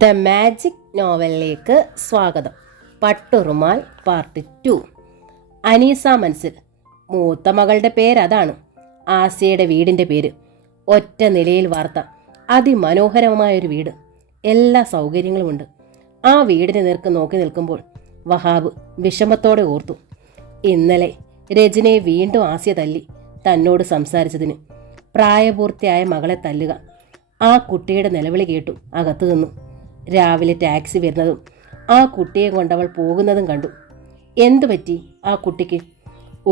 The magic നോവലിലേക്ക് സ്വാഗതം. Patturumal part 2. Aneesa Manzil. മൂത്ത മകളുടെ പേരതാണ്. ആസിയയുടെ വീടിൻ്റെ പേര്. ഒറ്റ നിലയിൽ വാർത്ത. അതിമനോഹരമായൊരു വീട്. എല്ലാ സൗകര്യങ്ങളുമുണ്ട്. ആ വീടിന് നേർക്ക് നോക്കി നിൽക്കുമ്പോൾ വഹാബ് വിഷമത്തോടെ ഓർത്തു. ഇന്നലെ രജനിയെ വീണ്ടും ആസിയ തല്ലി തന്നോട് സംസാരിച്ചതിന്. പ്രായപൂർത്തിയായ മകളെ തല്ലുക. ആ കുട്ടിയുടെ നിലവിളി കേട്ടു അകത്തു നിന്നു. രാവിലെ ടാക്സി വരുന്നതും ആ കുട്ടിയെ കൊണ്ടവൾ പോകുന്നതും കണ്ടു. എന്തു പറ്റി ആ കുട്ടിക്ക്?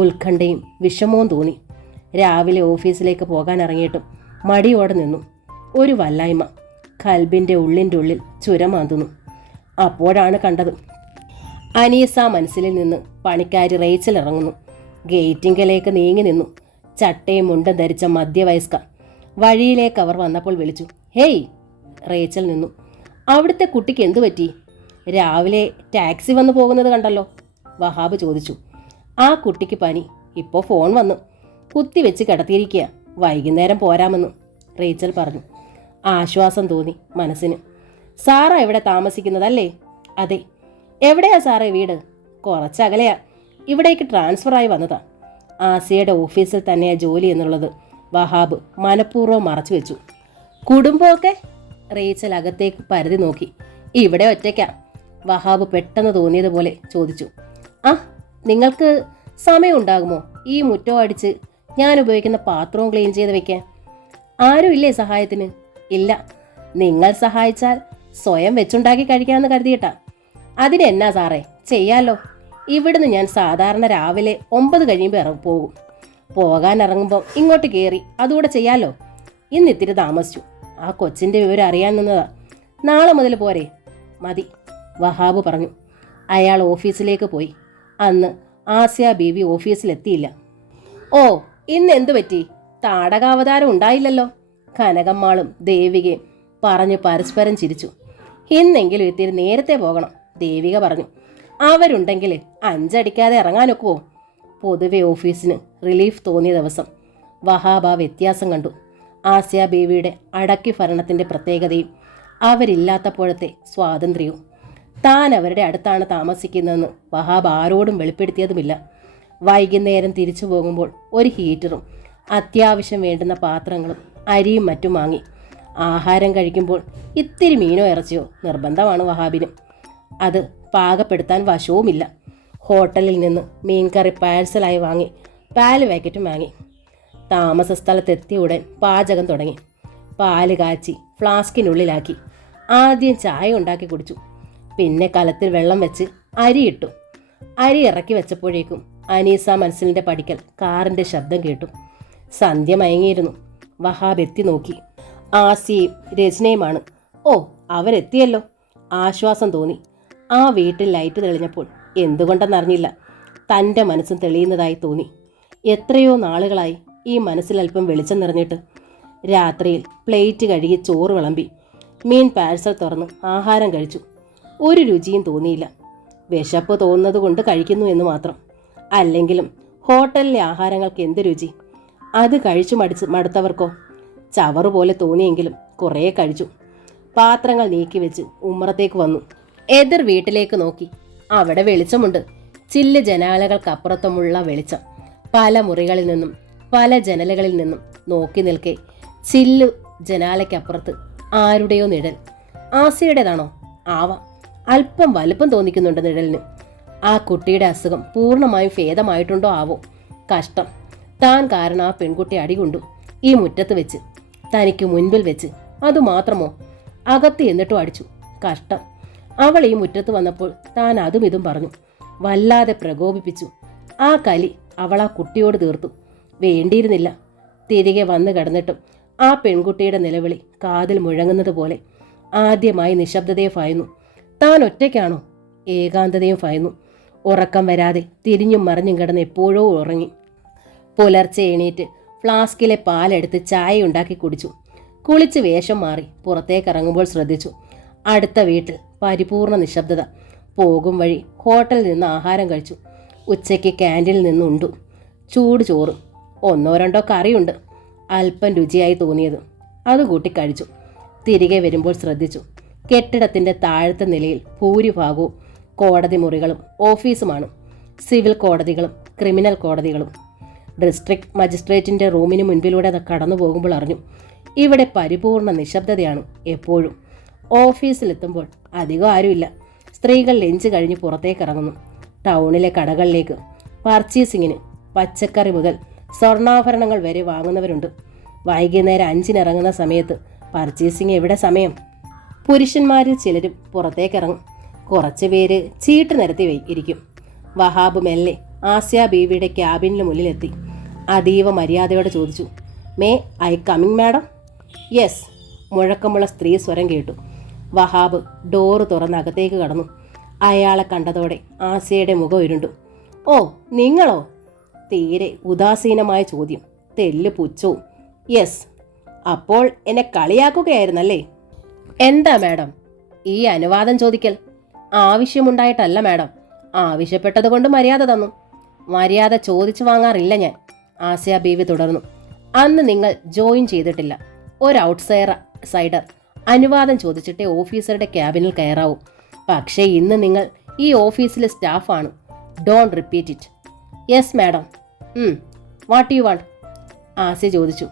ഉത്കണ്ഠയും വിഷമവും തോന്നി. രാവിലെ ഓഫീസിലേക്ക് പോകാൻ ഇറങ്ങിയിട്ടും മടിയോടെ നിന്നു. ഒരു വല്ലായ്മ കൽബിൻ്റെ ഉള്ളിൻ്റെ ഉള്ളിൽ ചുരമാന്തുന്നു. അപ്പോഴാണ് കണ്ടത് അനീസ മനസ്സിൽ നിന്ന് പണിക്കാരി റേച്ചൽ ഇറങ്ങുന്നു. ഗേറ്റിങ്കലേക്ക് നീങ്ങി നിന്നു. ചട്ടയും മുണ്ടും ധരിച്ച മധ്യവയസ്ക. വഴിയിലേക്ക് അവർ വന്നപ്പോൾ വിളിച്ചു, ഹേയ്. റേച്ചൽ നിന്നു. അവിടുത്തെ കുട്ടിക്ക് എന്തു പറ്റി? രാവിലെ ടാക്സി വന്നു പോകുന്നത് കണ്ടല്ലോ. വഹാബ് ചോദിച്ചു. ആ കുട്ടിക്ക് പനി. ഇപ്പോൾ ഫോൺ വന്നു. കുത്തിവെച്ച് കിടത്തിയിരിക്കുക. വൈകുന്നേരം പോരാമെന്ന് റേച്ചൽ പറഞ്ഞു. ആശ്വാസം തോന്നി മനസ്സിന്. സാറ എവിടെ താമസിക്കുന്നതല്ലേ? അതെ. എവിടെയാ സാറേ വീട്? കുറച്ചകലെയാ. ഇവിടേക്ക് ട്രാൻസ്ഫറായി വന്നതാ. ആസിയയുടെ ഓഫീസിൽ തന്നെയാ ജോലി എന്നുള്ളത് വഹാബ് മനഃപൂർവ്വം മറച്ചു വെച്ചു. കുടുംബമൊക്കെ? റേച്ചൽ അകത്തേക്ക് പരതി നോക്കി. ഇവിടെ ഒറ്റയ്ക്കാ. വഹാബ് പെട്ടെന്ന് തോന്നിയതുപോലെ ചോദിച്ചു. ആ, നിങ്ങൾക്ക് സമയമുണ്ടാകുമോ ഈ മുറ്റം അടിച്ച് ഞാൻ ഉപയോഗിക്കുന്ന പാത്രവും ക്ലീൻ ചെയ്ത് വെക്കാൻ? ആരും ഇല്ലേ സഹായത്തിന്? ഇല്ല. നിങ്ങൾ സഹായിച്ചാൽ സ്വയം വെച്ചുണ്ടാക്കി കഴിക്കാമെന്ന് കരുതിയിട്ടാ. അതിനെന്നാ സാറേ, ചെയ്യാലോ. ഇവിടുന്ന് ഞാൻ സാധാരണ രാവിലെ 9 കഴിയുമ്പോൾ പോകും. പോകാൻ ഇറങ്ങുമ്പോൾ ഇങ്ങോട്ട് കയറി അതുകൂടെ ചെയ്യാലോ. ഇന്ന് ഇത്തിരി താമസിച്ചു. ആ കൊച്ചിൻ്റെ വിവരം അറിയാൻ നിന്നതാ. നാളെ മുതൽ പോരെ? മതി, വഹാബ് പറഞ്ഞു. അയാൾ ഓഫീസിലേക്ക് പോയി. അന്ന് ആസിയ ബീവി ഓഫീസിലെത്തിയില്ല. ഓ, ഇന്ന് എന്തു പറ്റി? താടകാവതാരം ഉണ്ടായില്ലല്ലോ. കനകമ്മാളും ദേവികയും പറഞ്ഞു പരസ്പരം ചിരിച്ചു. ഇന്നെങ്കിലും ഇത്തിരി നേരത്തെ പോകണം, ദേവിക പറഞ്ഞു. അവരുണ്ടെങ്കിൽ 5 അടിക്കാതെ ഇറങ്ങാനൊക്കുവോ? പൊതുവെ ഓഫീസിന് റിലീഫ് തോന്നിയ ദിവസം. വഹാബ് ആ വ്യത്യാസം കണ്ടു. ആസിയ ബീവിയുടെ അടക്കി ഭരണത്തിൻ്റെ പ്രത്യേകതയും അവരില്ലാത്തപ്പോഴത്തെ സ്വാതന്ത്ര്യവും. താൻ അവരുടെ അടുത്താണ് താമസിക്കുന്നതെന്ന് വഹാബ് ആരോടും വെളിപ്പെടുത്തിയതുമില്ല. വൈകുന്നേരം തിരിച്ചു പോകുമ്പോൾ ഒരു ഹീറ്ററും അത്യാവശ്യം വേണ്ടുന്ന പാത്രങ്ങളും അരിയും മറ്റും വാങ്ങി. ആഹാരം കഴിക്കുമ്പോൾ ഇത്തിരി മീനോ ഇറച്ചിയോ നിർബന്ധമാണ് വഹാബിനും. അത് പാകപ്പെടുത്താൻ വശവുമില്ല. ഹോട്ടലിൽ നിന്ന് മീൻകറി പാഴ്സലായി വാങ്ങി പാല് പാക്കറ്റും വാങ്ങി. താമസ സ്ഥലത്തെത്തിയ ഉടൻ പാചകം തുടങ്ങി. പാല് കാച്ചി ഫ്ലാസ്കിനുള്ളിലാക്കി. ആദ്യം ചായ ഉണ്ടാക്കി കുടിച്ചു. പിന്നെ കലത്തിൽ വെള്ളം വെച്ച് അരിയിട്ടു. അരി ഇറക്കി വെച്ചപ്പോഴേക്കും അനീസ മൻസിലിൻ്റെ പടിക്കൽ കാറിൻ്റെ ശബ്ദം കേട്ടു. സന്ധ്യ മയങ്ങിയിരുന്നു. വഹാബ് എത്തി നോക്കി. ആസിയയും രചനയുമാണ്. ഓ, അവരെത്തിയല്ലോ. ആശ്വാസം തോന്നി. ആ വീട്ടിൽ ലൈറ്റ് തെളിഞ്ഞപ്പോൾ എന്തുകൊണ്ടെന്നറിഞ്ഞില്ല, തൻ്റെ മനസ്സും തെളിയുന്നതായി തോന്നി. എത്രയോ നാളുകളായി ഈ മനസ്സിലല്പം വെളിച്ചം നിറഞ്ഞിട്ട്. രാത്രിയിൽ പ്ലേറ്റ് കഴുകി ചോറ് വിളമ്പി. മീൻ പാഴ്സൽ തുറന്ന് ആഹാരം കഴിച്ചു. ഒരു രുചിയും തോന്നിയില്ല. വിശപ്പ് തോന്നുന്നത് കൊണ്ട് കഴിക്കുന്നു എന്ന് മാത്രം. അല്ലെങ്കിലും ഹോട്ടലിലെ ആഹാരങ്ങൾക്ക് എന്ത് രുചി! അത് കഴിച്ചു മടുത്തവർക്കോ? ചവറ് പോലെ തോന്നിയെങ്കിലും കുറേ കഴിച്ചു. പാത്രങ്ങൾ നീക്കി വെച്ച് ഉമ്മറത്തേക്ക് വന്നു. എതിർ വീട്ടിലേക്ക് നോക്കി. അവിടെ വെളിച്ചമുണ്ട്. ചില്ല് ജനാലകൾക്കപ്പുറത്തുമുള്ള വെളിച്ചം. പല മുറികളിൽ നിന്നും പല ജനലുകളിൽ നിന്നും നോക്കി നിൽക്കെ ചില്ലു ജനാലയ്ക്കപ്പുറത്ത് ആരുടെയോ നിഴൽ. ആസിയുടേതാണോ? ആവാം. അല്പം വലുപ്പം തോന്നിക്കുന്നുണ്ട് നിഴലിന്. ആ കുട്ടിയുടെ അസുഖം പൂർണ്ണമായും ഭേദമായിട്ടുണ്ടോ ആവോ? കഷ്ടം. താൻ കാരണം ആ പെൺകുട്ടി അടികൊണ്ടു. ഈ മുറ്റത്ത് വെച്ച്, തനിക്ക് മുൻപിൽ വെച്ച്. അതുമാത്രമോ? അകത്ത് എന്നിട്ടും അടിച്ചു. കഷ്ടം. അവൾ ഈ മുറ്റത്ത് വന്നപ്പോൾ താൻ അതും ഇതും പറഞ്ഞു. വല്ലാതെ പ്രകോപിപ്പിച്ചു. ആ കലി അവൾ ആ കുട്ടിയോട് തീർത്തു. വേണ്ടിയിരുന്നില്ല. തിരികെ വന്നു കിടന്നിട്ടും ആ പെൺകുട്ടിയുടെ നിലവിളി കാതിൽ മുഴങ്ങുന്നത് പോലെ. ആദ്യമായി നിശബ്ദതയെ ഭയന്നു. താൻ ഒറ്റയ്ക്കാണോ? ഏകാന്തതയും ഭയന്നു. ഉറക്കം വരാതെ തിരിഞ്ഞും മറിഞ്ഞും കിടന്ന് എപ്പോഴോ ഉറങ്ങി. പുലർച്ചെ എണീറ്റ് ഫ്ലാസ്കിലെ പാലെടുത്ത് ചായ ഉണ്ടാക്കി കുടിച്ചു. കുളിച്ച് വേഷം മാറി പുറത്തേക്കിറങ്ങുമ്പോൾ ശ്രദ്ധിച്ചു. അടുത്ത വീട്ടിൽ പരിപൂർണ നിശബ്ദത. പോകും വഴി ഹോട്ടലിൽ നിന്ന് ആഹാരം കഴിച്ചു. ഉച്ചയ്ക്ക് ക്യാൻറ്റീനിൽ നിന്നുണ്ടു. ചൂട് ചോറ്, 1-2 കറിയുണ്ട്. അല്പം രുചിയായി തോന്നിയത് അത് കൂട്ടി കഴിച്ചു. തിരികെ വരുമ്പോൾ ശ്രദ്ധിച്ചു. കെട്ടിടത്തിന്റെ താഴത്തെ നിലയിൽ ഭൂരിഭാഗവും കോടതി മുറികളും ഓഫീസുമാണ്. സിവിൽ കോടതികളും ക്രിമിനൽ കോടതികളും. ഡിസ്ട്രിക്ട് മജിസ്ട്രേറ്റിന്റെ റൂമിന് മുൻപിലൂടെ കടന്നു പോകുമ്പോൾ അറിഞ്ഞു, ഇവിടെ പരിപൂർണ നിശബ്ദതയാണ് എപ്പോഴും. ഓഫീസിലെത്തുമ്പോൾ അധികം ആരുമില്ല. സ്ത്രീകൾ ലഞ്ച് കഴിഞ്ഞ് പുറത്തേക്ക് ഇറങ്ങുന്നു. ടൗണിലെ കടകളിലേക്ക് പർച്ചേസിങ്ങിന് പച്ചക്കറി മുതൽ സ്വർണ്ണാഭരണങ്ങൾ വരെ വാങ്ങുന്നവരുണ്ട്. വൈകുന്നേരം 5-ന് ഇറങ്ങുന്ന സമയത്ത് പർച്ചേസിങ് എവിടെ സമയം? പുരുഷന്മാരിൽ ചിലരും പുറത്തേക്കിറങ്ങും. കുറച്ച് പേര് ചീട്ട് നിരത്തി ഇരിക്കും. വഹാബ് മെല്ലെ ആസിയ ബീവിയുടെ ക്യാബിനിന് മുന്നിലെത്തി അതീവ മര്യാദയോടെ ചോദിച്ചു, may I coming madam? Yes, മുഴക്കമുള്ള സ്ത്രീ സ്വരം കേട്ടു. വഹാബ് ഡോറ് തുറന്ന് അകത്തേക്ക് കടന്നു. അയാളെ കണ്ടതോടെ ആസിയയുടെ മുഖം ഇരുണ്ടു. ഓ, നിങ്ങളോ? തീരെ ഉദാസീനമായ ചോദ്യം, തെല്ല് പുച്ഛവും. യെസ്. അപ്പോൾ എന്നെ കളിയാക്കുകയായിരുന്നല്ലേ? എന്താ മാഡം ഈ അനുവാദം ചോദിക്കൽ? ആവശ്യമുണ്ടായിട്ടല്ല മാഡം, ആവശ്യപ്പെട്ടത് കൊണ്ട് മര്യാദ തന്നു. മര്യാദ ചോദിച്ചു വാങ്ങാറില്ല ഞാൻ, ആസിയ ബീവി തുടർന്നു. അന്ന് നിങ്ങൾ ജോയിൻ ചെയ്തിട്ടില്ല. ഒരു ഔട്ട്സൈഡർ അനുവാദം ചോദിച്ചിട്ടേ ഓഫീസറുടെ ക്യാബിനിൽ കയറാവൂ. പക്ഷേ ഇന്ന് നിങ്ങൾ ഈ ഓഫീസിലെ സ്റ്റാഫാണ്. Don't repeat it. Yes madam. What you want? Asiya ചോദിച്ചു.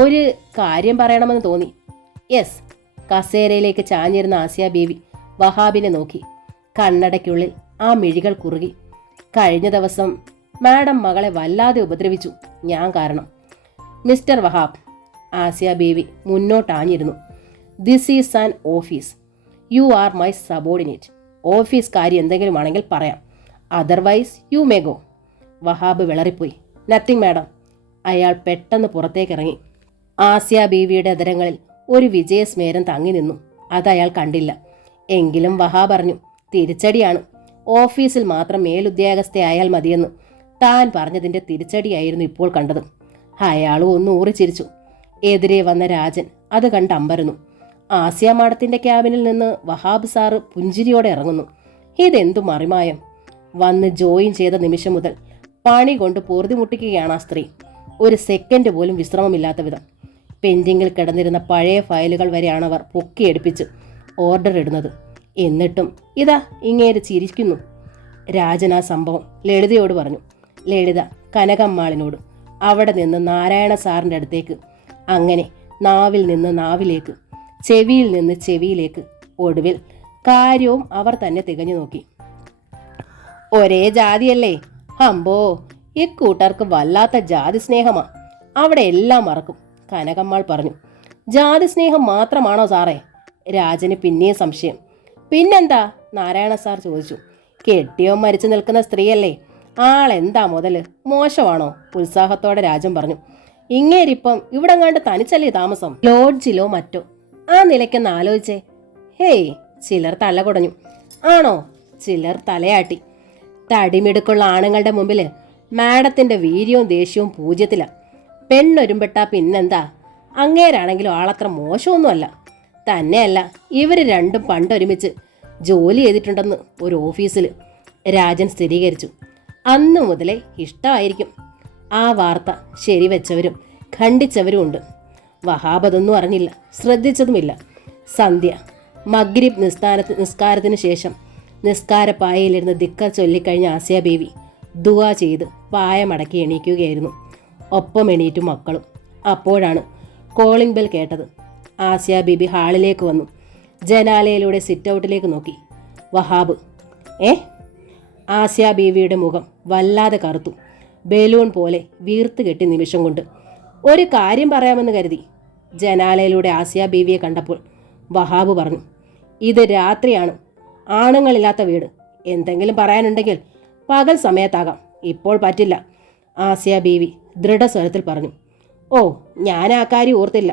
ഒരു കാര്യം പറയണമെന്ന് തോന്നി. യെസ്. കസേരയിലേക്ക് ചാഞ്ഞിരുന്ന ആസിയ ബീവി വഹാബിനെ നോക്കി. കണ്ണടയ്ക്കുള്ളിൽ ആ മിഴികൾ കുറുകി. കഴിഞ്ഞ ദിവസം മാഡം മകളെ വല്ലാതെ ഉപദ്രവിച്ചു, ഞാൻ കാരണം. മിസ്റ്റർ വഹാബ്, ആസിയ ബീവി മുന്നോട്ടാഞ്ഞിരുന്നു. This is an office. You are my subordinate. Office കാര്യം എന്തെങ്കിലും ആണെങ്കിൽ പറയാം, otherwise you may go. Wahab വിളറിപ്പോയി. Nothing madam. അയാൾ പെട്ടെന്ന് പുറത്തേക്കിറങ്ങി. ആസിയ ബീവിയുടെ അതരങ്ങളിൽ ഒരു വിജയസ്മേരം തങ്ങി നിന്നു. അതയാൾ കണ്ടില്ല. എങ്കിലും വഹാബ് പറഞ്ഞു, തിരിച്ചടിയാണ്. ഓഫീസിൽ മാത്രം മേലുദ്യോഗസ്ഥയായാൽ മതിയെന്ന് താൻ പറഞ്ഞതിൻ്റെ തിരിച്ചടിയായിരുന്നു ഇപ്പോൾ കണ്ടത്. അയാളും ഒന്ന് ഊറിച്ചിരിച്ചു. എതിരെ വന്ന രാജൻ അത് കണ്ട് അമ്പരന്നു. ആസിയ മാഡത്തിന്റെ ക്യാബിനിൽ നിന്ന് വഹാബ് സാറ് പുഞ്ചിരിയോടെ ഇറങ്ങുന്നു. ഇതെന്തു മറിമായം! വന്ന് ജോയിൻ ചെയ്ത നിമിഷം മുതൽ പണി കൊണ്ട് പൊറുതിമുട്ടിക്കുകയാണ് ആ സ്ത്രീ. ഒരു സെക്കൻഡ് പോലും വിശ്രമമില്ലാത്ത വിധം. പെൻഡിങ്ങിൽ കിടന്നിരുന്ന പഴയ ഫയലുകൾ വരെയാണ് അവർ പൊക്കിയെടുപ്പിച്ച് ഓർഡർ ഇടുന്നത്. എന്നിട്ടും ഇതാ ഇങ്ങേര് ചിരിക്കുന്നു. രാജൻ ആ സംഭവം ലളിതയോട് പറഞ്ഞു. ലളിത കനകമ്മാളിനോട്. അവിടെ നിന്ന് നാരായണ സാറിൻ്റെ അടുത്തേക്ക്. അങ്ങനെ നാവിൽ നിന്ന് നാവിലേക്ക്, ചെവിയിൽ നിന്ന് ചെവിയിലേക്ക്. ഒടുവിൽ കാര്യവും അവർ തന്നെ തികഞ്ഞു നോക്കി. ഒരേ ജാതിയല്ലേ? അമ്പോ, ഇക്കൂട്ടർക്ക് വല്ലാത്ത ജാതി സ്നേഹമാ. അവിടെ എല്ലാം മറക്കും, കനകമ്മാൾ പറഞ്ഞു. ജാതി സ്നേഹം മാത്രമാണോ സാറേ? രാജന് പിന്നെയും സംശയം. പിന്നെന്താ? നാരായണ സാർ ചോദിച്ചു. കെട്ടിയോ മരിച്ചു നിൽക്കുന്ന സ്ത്രീയല്ലേ, ആളെന്താ മുതല്? മോശമാണോ? ഉത്സാഹത്തോടെ രാജൻ പറഞ്ഞു. ഇങ്ങേരിപ്പം ഇവിടെ കണ്ട് തനിച്ചല്ലേ താമസം? ലോഡ്ജിലോ മറ്റോ? ആ നിലയ്ക്കൊന്ന് ആലോചിച്ചേ. ഹേയ്, ചിലർ തല കുടഞ്ഞു. ആണോ? ചിലർ തലയാട്ടി. തടിമിടുക്കുള്ള ആണുങ്ങളുടെ മുമ്പില് മാഡത്തിന്റെ വീര്യവും ദേഷ്യവും പൂജ്യത്തില. പെണ്ണൊരുമ്പെട്ടാ പിന്നെന്താ? അങ്ങേരാണെങ്കിലും ആളത്ര മോശമൊന്നുമല്ല. തന്നെയല്ല, ഇവർ രണ്ടും പണ്ടൊരുമിച്ച് ജോലി ചെയ്തിട്ടുണ്ടെന്ന് ഒരു ഓഫീസിൽ. രാജൻ സ്ഥിരീകരിച്ചു. അന്നു മുതലേ ഇഷ്ടമായിരിക്കും. ആ വാർത്ത ശരിവെച്ചവരും ഖണ്ഡിച്ചവരും ഉണ്ട്. വഹാബ് അതൊന്നും അറിഞ്ഞില്ല, ശ്രദ്ധിച്ചതുമില്ല. സന്ധ്യ മഗ്രിബ് നിസ്കാരത്തിന് ശേഷം നിസ്കാരപ്പായയിലിരുന്ന് ദിക്കർ ചൊല്ലിക്കഴിഞ്ഞ ആസിയ ബീവി ദുആ ചെയ്ത് പായമടക്കി എണീക്കുകയായിരുന്നു. ഒപ്പം എണീറ്റു മക്കളും. അപ്പോഴാണ് കോളിംഗ് ബെൽ കേട്ടത്. ആസിയ ബീബി ഹാളിലേക്ക് വന്നു. ജനാലയിലൂടെ സിറ്റ് ഔട്ടിലേക്ക് നോക്കി. വഹാബ്. ആസിയ ബീവിയുടെ മുഖം വല്ലാതെ കറുത്തു. ബലൂൺ പോലെ വീർത്ത് കെട്ടി നിമിഷം കൊണ്ട്. ഒരു കാര്യം പറയാമെന്ന് കരുതി. ജനാലയിലൂടെ ആസിയ ബീവിയെ കണ്ടപ്പോൾ വഹാബ് പറഞ്ഞു, ഇത് രാത്രിയാണ്, ആണുങ്ങളില്ലാത്ത വീട്. എന്തെങ്കിലും പറയാനുണ്ടെങ്കിൽ പകൽ സമയത്താകാം, ഇപ്പോൾ പറ്റില്ല. ആസിയ ബീവി ദൃഢസ്വരത്തിൽ പറഞ്ഞു. ഓ, ഞാൻ ആ കാര്യം ഓർത്തില്ല.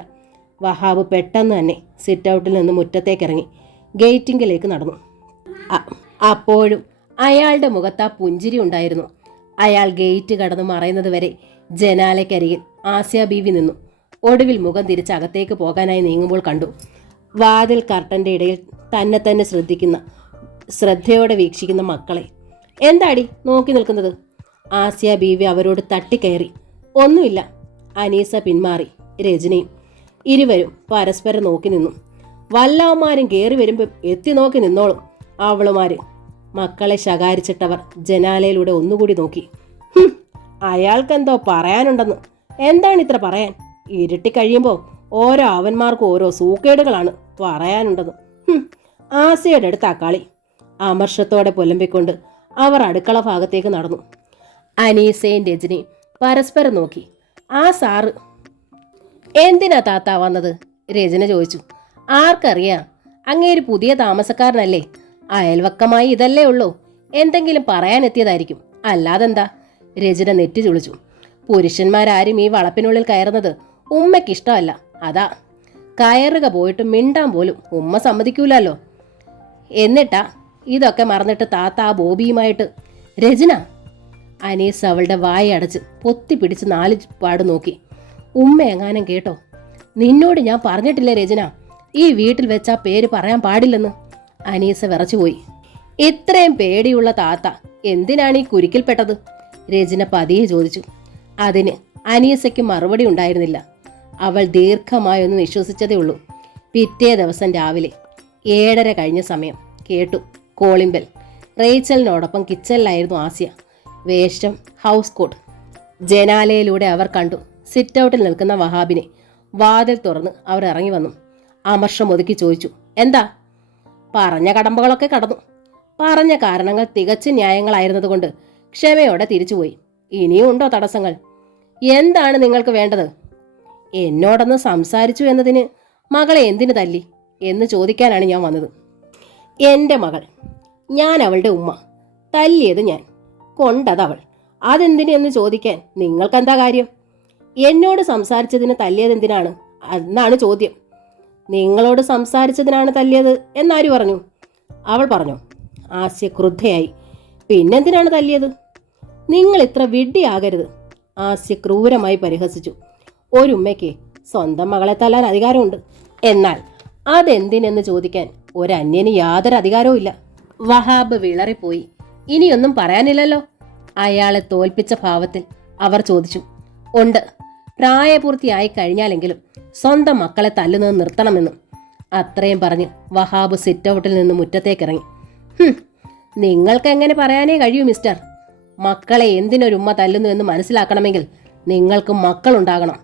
വഹാബ് പെട്ടെന്ന് തന്നെ സിറ്റ് ഔട്ടിൽ നിന്ന് മുറ്റത്തേക്കിറങ്ങി ഗേറ്റിങ്കിലേക്ക് നടന്നു. അപ്പോഴും അയാളുടെ മുഖത്ത് ആ പുഞ്ചിരി ഉണ്ടായിരുന്നു. അയാൾ ഗേറ്റ് കടന്ന് മറയുന്നത് വരെ ജനാലയ്ക്കരികിൽ ആസിയ ബീവി നിന്നു. ഒടുവിൽ മുഖം തിരിച്ച് അകത്തേക്ക് പോകാനായി നീങ്ങുമ്പോൾ കണ്ടു, വാതിൽ കർട്ടൻ്റെ ഇടയിൽ തന്നെ ശ്രദ്ധയോടെ വീക്ഷിക്കുന്ന മക്കളെ. എന്താടി നോക്കി നിൽക്കുന്നത്? ആസിയ ബീവി അവരോട് തട്ടിക്കയറി. ഒന്നുമില്ല. അനീസ പിന്മാറി, രജനിയും. ഇരുവരും പരസ്പരം നോക്കി നിന്നു. വല്ലവന്മാരും കയറി വരുമ്പം എത്തി നോക്കി നിന്നോളും അവളുമാര്. മക്കളെ ശകാരിച്ചിട്ടവർ ജനാലയിലൂടെ ഒന്നുകൂടി നോക്കി. അയാൾക്കെന്തോ പറയാനുണ്ടെന്ന്. എന്താണ് ഇത്ര പറയാൻ? ഇരുട്ടി കഴിയുമ്പോൾ ഓരോ അവന്മാർക്കും ഓരോ സൂക്കേടുകളാണ് പറയാനുണ്ടെന്ന്. ആസിയുടെ അടുത്ത് ആ കളി. അമർഷത്തോടെ പുലമ്പിക്കൊണ്ട് അവർ അടുക്കള ഭാഗത്തേക്ക് നടന്നു. അനീസയും രജനിയും പരസ്പരം നോക്കി. ആ സാറ് എന്തിനാ താത്ത വന്നത്? രചന ചോദിച്ചു. ആർക്കറിയാം, അങ്ങേര് പുതിയ താമസക്കാരനല്ലേ, അയൽവക്കമായി ഇതല്ലേ ഉള്ളൂ, എന്തെങ്കിലും പറയാനെത്തിയതായിരിക്കും, അല്ലാതെന്താ? രചന നെറ്റി ചുളിച്ചു. പുരുഷന്മാരാരും ഈ വളപ്പിനുള്ളിൽ കയറുന്നത് ഉമ്മയ്ക്കിഷ്ടമല്ല, അതാ. കയറുക പോയിട്ട് മിണ്ടാൻ പോലും ഉമ്മ സമ്മതിക്കൂലല്ലോ. എന്നിട്ടാ ഇതൊക്കെ മറന്നിട്ട് താത്ത ആ ബോബിയുമായിട്ട്. രചന. അനീസ് അവളുടെ വായ അടച്ച് പൊത്തി പിടിച്ച് 4 പാട് നോക്കി. ഉമ്മ എങ്ങാനും കേട്ടോ? നിന്നോട് ഞാൻ പറഞ്ഞിട്ടില്ലേ രചന, ഈ വീട്ടിൽ വെച്ച പേര് പറയാൻ പാടില്ലെന്ന്? അനീസ വിറച്ചുപോയി. ഇത്രയും പേടിയുള്ള താത്ത എന്തിനാണ് ഈ കുരുക്കിൽപ്പെട്ടത്? രചന പതിയെ ചോദിച്ചു. അതിന് അനീസയ്ക്ക് മറുപടി ഉണ്ടായിരുന്നില്ല. അവൾ ദീർഘമായൊന്ന് നിശ്വസിച്ചതേ ഉള്ളൂ. പിറ്റേ ദിവസം രാവിലെ 7:30 കഴിഞ്ഞ സമയം കേട്ടു കോളിംഗ് ബെൽ. റേച്ചലിനോടൊപ്പം കിച്ചണിലായിരുന്നു ആസിയ. വേഷം ഹൗസ് കോട്ട്. ജനാലയിലൂടെ അവർ കണ്ടു സിറ്റ് ഔട്ടിൽ നിൽക്കുന്ന വഹാബിനെ. വാതിൽ തുറന്ന് അവർ ഇറങ്ങി വന്നു. അമർഷം ഒതുക്കി ചോദിച്ചു, എന്താ? പറഞ്ഞ കടമ്പകളൊക്കെ കടന്നു. പറഞ്ഞ കാരണങ്ങൾ തികച്ചും ന്യായങ്ങളായിരുന്നതുകൊണ്ട് ക്ഷമയോടെ തിരിച്ചുപോയി. ഇനിയും ഉണ്ടോ തടസ്സങ്ങൾ? എന്താണ് നിങ്ങൾക്ക് വേണ്ടത്? എന്നോടൊന്ന് സംസാരിച്ചു എന്നതിന് മകളെ എന്തിനു തല്ലി എന്ന് ചോദിക്കാനാണ് ഞാൻ വന്നത്. എൻ്റെ മകൾ, ഞാൻ അവളുടെ ഉമ്മ. തല്ലിയത് ഞാൻ, കൊണ്ടതവൾ. അതെന്തിനു എന്ന് ചോദിക്കാൻ നിങ്ങൾക്കെന്താ കാര്യം? എന്നോട് സംസാരിച്ചതിന് തല്ലിയതെന്തിനാണ് എന്നാണ് ചോദ്യം. നിങ്ങളോട് സംസാരിച്ചതിനാണ് തല്ലിയത് എന്നാര് പറഞ്ഞു? അവൾ പറഞ്ഞു. ആസ്യ ക്രുദ്ധയായി. പിന്നെന്തിനാണ് തല്ലിയത്? നിങ്ങൾ ഇത്ര വിഡ്ഢിയാകരുത്. ആസ്യ ക്രൂരമായി പരിഹസിച്ചു. ഒരുമ്മയ്ക്ക് സ്വന്തം മകളെ തല്ലാൻ അധികാരമുണ്ട്, എന്നാൽ അതെന്തിനെന്ന് ചോദിക്കാൻ ഒരന്യന് യാതൊരു അധികാരവും ഇല്ല. വഹാബ് വിളറിപ്പോയി. ഇനിയൊന്നും പറയാനില്ലല്ലോ? അയാളെ തോൽപ്പിച്ച ഭാവത്തിൽ അവർ ചോദിച്ചു. ഉണ്ട്, പ്രായപൂർത്തിയായി കഴിഞ്ഞാലെങ്കിലും സ്വന്തം മക്കളെ തല്ലുന്നത് നിർത്തണമെന്നും. അത്രയും പറഞ്ഞ് വഹാബ് സിറ്റ് ഔട്ടിൽ നിന്ന് മുറ്റത്തേക്കിറങ്ങി. നിങ്ങൾക്ക് എങ്ങനെ പറയാനേ കഴിയൂ മിസ്റ്റർ? മക്കളെ എന്തിനൊരുമ്മ തല്ലുന്നു എന്ന് മനസ്സിലാക്കണമെങ്കിൽ നിങ്ങൾക്ക് മക്കളുണ്ടാകണം.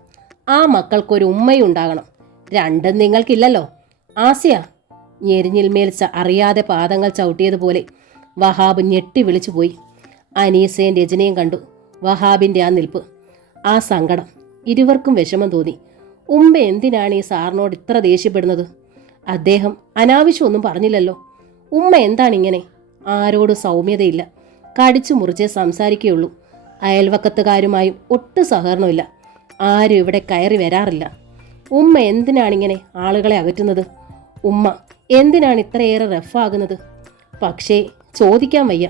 ആ മക്കൾക്കൊരു ഉമ്മയും ഉണ്ടാകണം. രണ്ടും നിങ്ങൾക്കില്ലല്ലോ. ആസിയ. ഞെരിഞ്ഞിൽ മേൽച്ച അറിയാതെ പാദങ്ങൾ ചവിട്ടിയതുപോലെ വഹാബ് ഞെട്ടി വിളിച്ചു പോയി. അനീസയും രചനയും കണ്ടു വഹാബിന്റെ ആ നിൽപ്പ്, ആ സങ്കടം. ഇരുവർക്കും വിഷമം തോന്നി. ഉമ്മ എന്തിനാണ് ഈ സാറിനോട് ഇത്ര ദേഷ്യപ്പെടുന്നത്? അദ്ദേഹം അനാവശ്യമൊന്നും പറഞ്ഞില്ലല്ലോ. ഉമ്മ എന്താണിങ്ങനെ? ആരോടും സൗമ്യതയില്ല, കടിച്ചു മുറിച്ചേ സംസാരിക്കുകയുള്ളൂ. അയൽവക്കത്തുകാരുമായും ഒട്ടും സഹകരണമില്ല. ആരും ഇവിടെ കയറി വരാറില്ല. ഉമ്മ എന്തിനാണിങ്ങനെ ആളുകളെ അകറ്റുന്നത്? ഉമ്മ എന്തിനാണ് ഇത്രയേറെ റഫാകുന്നത്? പക്ഷേ ചോദിക്കാൻ വയ്യ.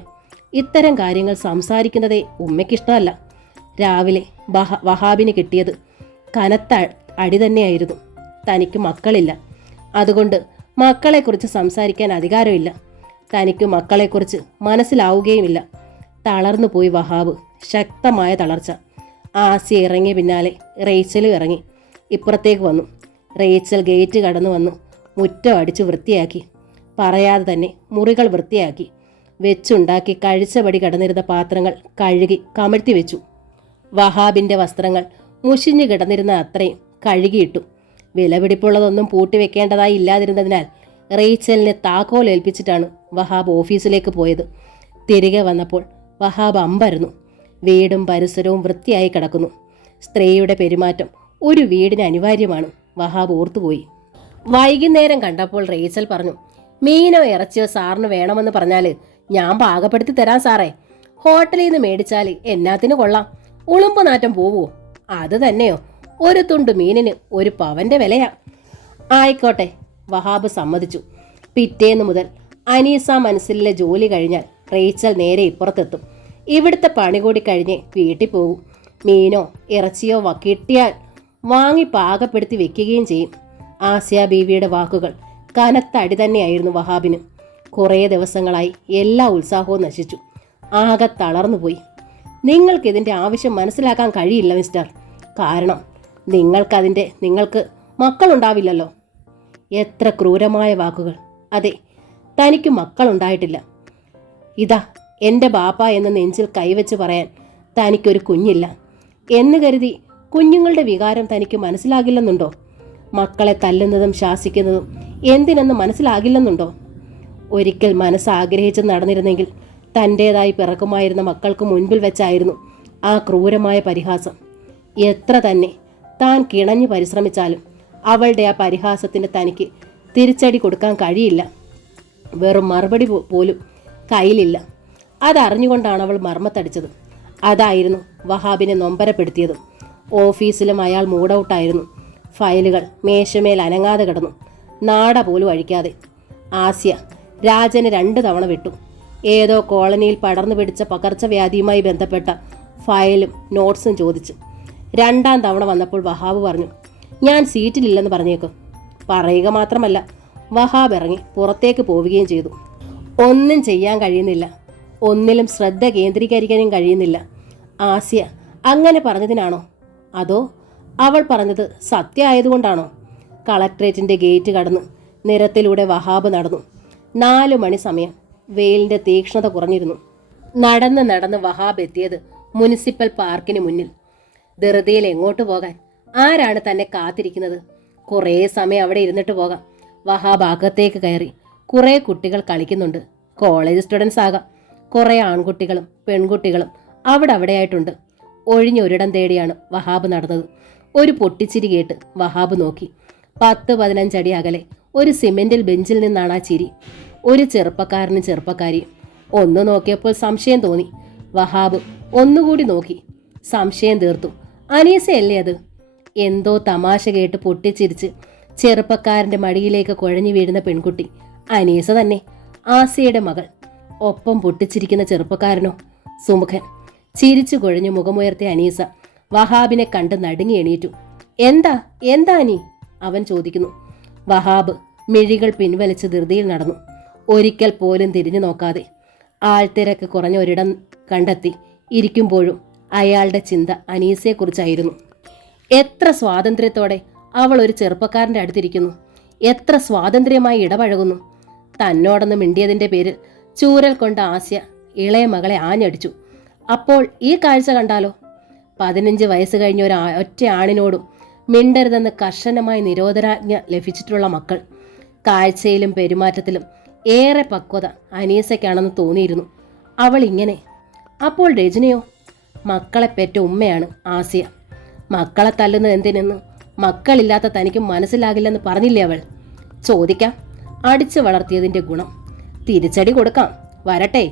ഇത്തരം കാര്യങ്ങൾ സംസാരിക്കുന്നതേ ഉമ്മയ്ക്കിഷ്ടമല്ല. രാവിലെ വഹാബിന് കിട്ടിയത് കനത്ത അടി തന്നെയായിരുന്നു. തനിക്ക് മക്കളില്ല, അതുകൊണ്ട് മക്കളെക്കുറിച്ച് സംസാരിക്കാൻ അധികാരമില്ല. തനിക്ക് മക്കളെക്കുറിച്ച് മനസ്സിലാവുകയുമില്ല. തളർന്നു പോയി വഹാബ്. ശക്തമായ തളർച്ച. ആസിയ ഇറങ്ങിയ പിന്നാലെ റേച്ചലും ഇറങ്ങി ഇപ്പുറത്തേക്ക് വന്നു. റേച്ചൽ ഗേറ്റ് കടന്നു വന്ന് മുറ്റം അടിച്ച് വൃത്തിയാക്കി. പറയാതെ തന്നെ മുറികൾ വൃത്തിയാക്കി. വെച്ചുണ്ടാക്കി കഴിച്ചപടി കിടന്നിരുന്ന പാത്രങ്ങൾ കഴുകി കമഴ്ത്തി വെച്ചു. വഹാബിന്റെ വസ്ത്രങ്ങൾ മുഷിഞ്ഞു കിടന്നിരുന്ന അത്രയും കഴുകിയിട്ടു. വിലപിടിപ്പുള്ളതൊന്നും പൂട്ടിവെക്കേണ്ടതായി ഇല്ലാതിരുന്നതിനാൽ റേച്ചലിനെ താക്കോൽ ഏൽപ്പിച്ചിട്ടാണ് വഹാബ് ഓഫീസിലേക്ക് പോയത്. തിരികെ വന്നപ്പോൾ വഹാബ് അമ്പരന്നു. വീടും പരിസരവും വൃത്തിയായി കിടക്കുന്നു. സ്ത്രീയുടെ പെരുമാറ്റം ഒരു വീടിന് അനിവാര്യമാണ്. വഹാബ് ഓർത്തുപോയി. വൈകുന്നേരം കണ്ടപ്പോൾ റേച്ചൽ പറഞ്ഞു, മീനോ ഇറച്ചിയോ സാറിന് വേണമെന്ന് പറഞ്ഞാൽ ഞാൻ പാകപ്പെടുത്തി തരാം സാറേ. ഹോട്ടലിൽ നിന്ന് മേടിച്ചാൽ എന്നാത്തിന് കൊള്ളാം? ഉളുമ്പ് നാറ്റം പോവോ? അത് തന്നെയോ, ഒരു തുണ്ട് മീനിന് 1 പവന്റെ വിലയാ. ആയിക്കോട്ടെ, വഹാബ് സമ്മതിച്ചു. പിറ്റേന്ന് മുതൽ അനീസ മനസ്സിലെ ജോലി കഴിഞ്ഞാൽ റേച്ചൽ നേരെ ഇപ്പുറത്തെത്തും. ഇവിടുത്തെ പണി കൂടി കഴിഞ്ഞ് വീട്ടിൽ പോകും. മീനോ ഇറച്ചിയോ കിട്ടിയാൽ വാങ്ങി പാകപ്പെടുത്തി വെക്കുകയും ചെയ്യും. ആസിയ ബീവിയുടെ വാക്കുകൾ കനത്ത അടി തന്നെയായിരുന്നു വഹാബിന്. കുറേ ദിവസങ്ങളായി എല്ലാ ഉത്സാഹവും നശിച്ചു. ആകെ തളർന്നുപോയി. നിങ്ങൾക്കിതിൻ്റെ ആവശ്യം മനസ്സിലാക്കാൻ കഴിയില്ല മിസ്റ്റർ. കാരണം നിങ്ങൾക്ക് മക്കളുണ്ടാവില്ലല്ലോ. എത്ര ക്രൂരമായ വാക്കുകൾ. അതെ, തനിക്ക് മക്കളുണ്ടായിട്ടില്ല. ഇതാ എൻ്റെ ബാപ്പ എന്ന് നെഞ്ചിൽ കൈവച്ച് പറയാൻ തനിക്കൊരു കുഞ്ഞില്ല എന്ന് കരുതി കുഞ്ഞുങ്ങളുടെ വികാരം തനിക്ക് മനസ്സിലാകില്ലെന്നുണ്ടോ? മക്കളെ തല്ലുന്നതും ശാസിക്കുന്നതും എന്തിനെന്ന് മനസ്സിലാകില്ലെന്നുണ്ടോ? ഒരിക്കൽ മനസ്സാഗ്രഹിച്ച് നടന്നിരുന്നെങ്കിൽ തൻ്റേതായി പിറക്കുമായിരുന്ന മക്കൾക്ക് മുൻപിൽ വെച്ചായിരുന്നു ആ ക്രൂരമായ പരിഹാസം. എത്ര തന്നെ താൻ കിണഞ്ഞു പരിശ്രമിച്ചാലും അവളുടെ ആ പരിഹാസത്തിന് തനിക്ക് തിരിച്ചടി കൊടുക്കാൻ കഴിയില്ല. വെറും മറുപടി പോലും കയ്യിലില്ല. അതറിഞ്ഞുകൊണ്ടാണ് അവൾ മർമ്മത്തടിച്ചത്. അതായിരുന്നു വഹാബിനെ നൊമ്പരപ്പെടുത്തിയതും. ഓഫീസിലും അയാൾ മൂഡൌട്ടായിരുന്നു. ഫയലുകൾ മേശമേൽ അനങ്ങാതെ കിടന്നു, നാട പോലും അഴിക്കാതെ. ആസ്യ രാജന് 2 തവണ വിട്ടു. ഏതോ കോളനിയിൽ പടർന്നു പിടിച്ച പകർച്ചവ്യാധിയുമായി ബന്ധപ്പെട്ട ഫയലും നോട്ട്സും ചോദിച്ചു. 2ാം തവണ വന്നപ്പോൾ വഹാബ് പറഞ്ഞു, ഞാൻ സീറ്റിലില്ലെന്ന് പറഞ്ഞേക്കും. പറയുക മാത്രമല്ല, വഹാബ് ഇറങ്ങി പുറത്തേക്ക് പോവുകയും ചെയ്തു. ഒന്നും ചെയ്യാൻ കഴിയുന്നില്ല, ഒന്നിലും ശ്രദ്ധ കേന്ദ്രീകരിക്കാനും കഴിയുന്നില്ല. ആസ്യ അങ്ങനെ പറഞ്ഞതിനാണോ, അതോ അവൾ പറഞ്ഞത് സത്യമായതുകൊണ്ടാണോ? കളക്ട്രേറ്റിൻ്റെ ഗേറ്റ് കടന്ന് നിരത്തിലൂടെ വഹാബ് നടന്നു. 4 മണി സമയം. വെയിലിൻ്റെ തീക്ഷ്ണത കുറഞ്ഞിരുന്നു. നടന്ന് വഹാബ് എത്തിയത് മുനിസിപ്പൽ പാർക്കിന് മുന്നിൽ. ധൃതിയിൽ എങ്ങോട്ട് പോകാൻ? ആരാണ് തന്നെ കാത്തിരിക്കുന്നത്? കുറേ സമയം അവിടെ ഇരുന്നിട്ട് പോകാം. വഹാബ് അകത്തേക്ക് കയറി. കുറേ കുട്ടികൾ കളിക്കുന്നുണ്ട്. കോളേജ് സ്റ്റുഡൻസ് ആകാം. കുറേ ആൺകുട്ടികളും പെൺകുട്ടികളും അവിടെയായിട്ടുണ്ട്. ഒഴിഞ്ഞൊരിടം തേടിയാണ് വഹാബ് നടന്നത്. ഒരു പൊട്ടിച്ചിരി കേട്ട് വഹാബ് നോക്കി. 10-15 അടി അകലെ ഒരു സിമെന്റിൽ ബെഞ്ചിൽ നിന്നാണ് ആ ചിരി. ഒരു ചെറുപ്പക്കാരനും ചെറുപ്പക്കാരിയും. ഒന്ന് നോക്കിയപ്പോൾ സംശയം തോന്നി. വഹാബ് ഒന്നുകൂടി നോക്കി. സംശയം തീർത്തു. അനീസയല്ലേ അത്? എന്തോ തമാശ കേട്ട് പൊട്ടിച്ചിരിച്ച് ചെറുപ്പക്കാരൻ്റെ മടിയിലേക്ക് കുഴഞ്ഞു വീഴുന്ന പെൺകുട്ടി അനീസ തന്നെ, ആസിയയുടെ മകൾ. ഒപ്പം പൊട്ടിച്ചിരിക്കുന്ന ചെറുപ്പക്കാരനോ സുമുഖൻ. ചിരിച്ചു കുഴഞ്ഞു മുഖമുയർത്തിയ അനീസ വഹാബിനെ കണ്ട് നടുങ്ങി എണീറ്റു. എന്താ അനി? അവൻ ചോദിക്കുന്നു. വഹാബ് മിഴികൾ പിൻവലിച്ച് ധൃതിയിൽ നടന്നു. ഒരിക്കൽ പോലും തിരിഞ്ഞു നോക്കാതെ. ആൾത്തിരക്ക് കുറഞ്ഞ ഒരിടം കണ്ടെത്തി ഇരിക്കുമ്പോഴും അയാളുടെ ചിന്ത അനീസയെക്കുറിച്ചായിരുന്നു. എത്ര സ്വാതന്ത്ര്യത്തോടെ അവൾ ഒരു ചെറുപ്പക്കാരൻ്റെ അടുത്തിരിക്കുന്നു. എത്ര സ്വാതന്ത്ര്യമായി ഇടപഴകുന്നു. തന്നോടൊന്ന് മിണ്ടിയതിൻ്റെ പേരിൽ ചൂരൽ കൊണ്ട ആസ്യ ഇളയ മകളെ ആഞ്ഞടിച്ചു. അപ്പോൾ ഈ കാഴ്ച കണ്ടാലോ? 15 വയസ്സ് കഴിഞ്ഞ ഒറ്റ ആണിനോടും മിണ്ടരുതെന്ന് കർശനമായി നിരോധനാജ്ഞ ലഭിച്ചിട്ടുള്ള മക്കൾ. കാഴ്ചയിലും പെരുമാറ്റത്തിലും ഏറെ പക്വത അനീസയ്ക്കാണെന്ന് തോന്നിയിരുന്നു. അവൾ ഇങ്ങനെ. അപ്പോൾ രജനിയോ? മക്കളെ പെറ്റ ഉമ്മയാണ് ആസിയ. മക്കളെ തല്ലുന്നത് എന്തിനെന്ന് മക്കളില്ലാത്ത തനിക്ക് മനസ്സിലാകില്ലെന്ന് പറഞ്ഞില്ലേ അവൾ? ചോദിക്കാം. അടിച്ചു വളർത്തിയതിൻ്റെ ഗുണം. തിരിച്ചടി കൊടുക്കാം. വരട്ടെ,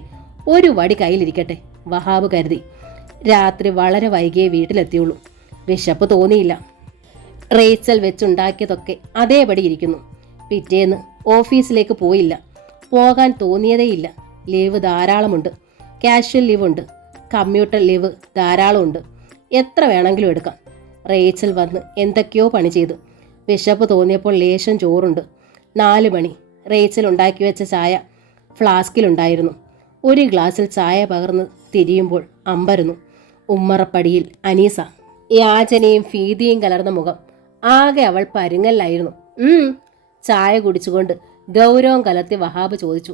ഒരു വടി കയ്യിലിരിക്കട്ടെ, വഹാബ് കരുതി. രാത്രി വളരെ വൈകിയേ വീട്ടിലെത്തിയുള്ളൂ. വിശപ്പ് തോന്നിയില്ല. റേച്ചൽ വെച്ചുണ്ടാക്കിയതൊക്കെ അതേപടി ഇരിക്കുന്നു. പിറ്റേന്ന് ഓഫീസിലേക്ക് പോയില്ല. പോകാൻ തോന്നിയതേയില്ല. ലീവ് ധാരാളമുണ്ട്. കാഷ്വൽ ലീവുണ്ട്, കമ്മ്യൂട്ടർ ലീവ് ധാരാളമുണ്ട്. എത്ര വേണമെങ്കിലും എടുക്കാം. റേച്ചൽ വന്ന് എന്തൊക്കെയോ പണി ചെയ്തു. വിശപ്പ് തോന്നിയപ്പോൾ ലേശം ചോറുണ്ട്. 4 മണി. റേച്ചൽ ഉണ്ടാക്കി വെച്ച ചായ ഫ്ലാസ്കിലുണ്ടായിരുന്നു. ഒരു ഗ്ലാസ്സിൽ ചായ പകർന്ന് തിരിയുമ്പോൾ അമ്പരുന്നു. ഉമ്മറപ്പടിയിൽ അനീസ. യാചനയും ഭീതിയും കലർന്ന മുഖം. ആകെ അവൾ പരുങ്ങല്ലായിരുന്നു. ചായ കുടിച്ചുകൊണ്ട് ഗൗരവം കലർത്തി വഹാബ് ചോദിച്ചു.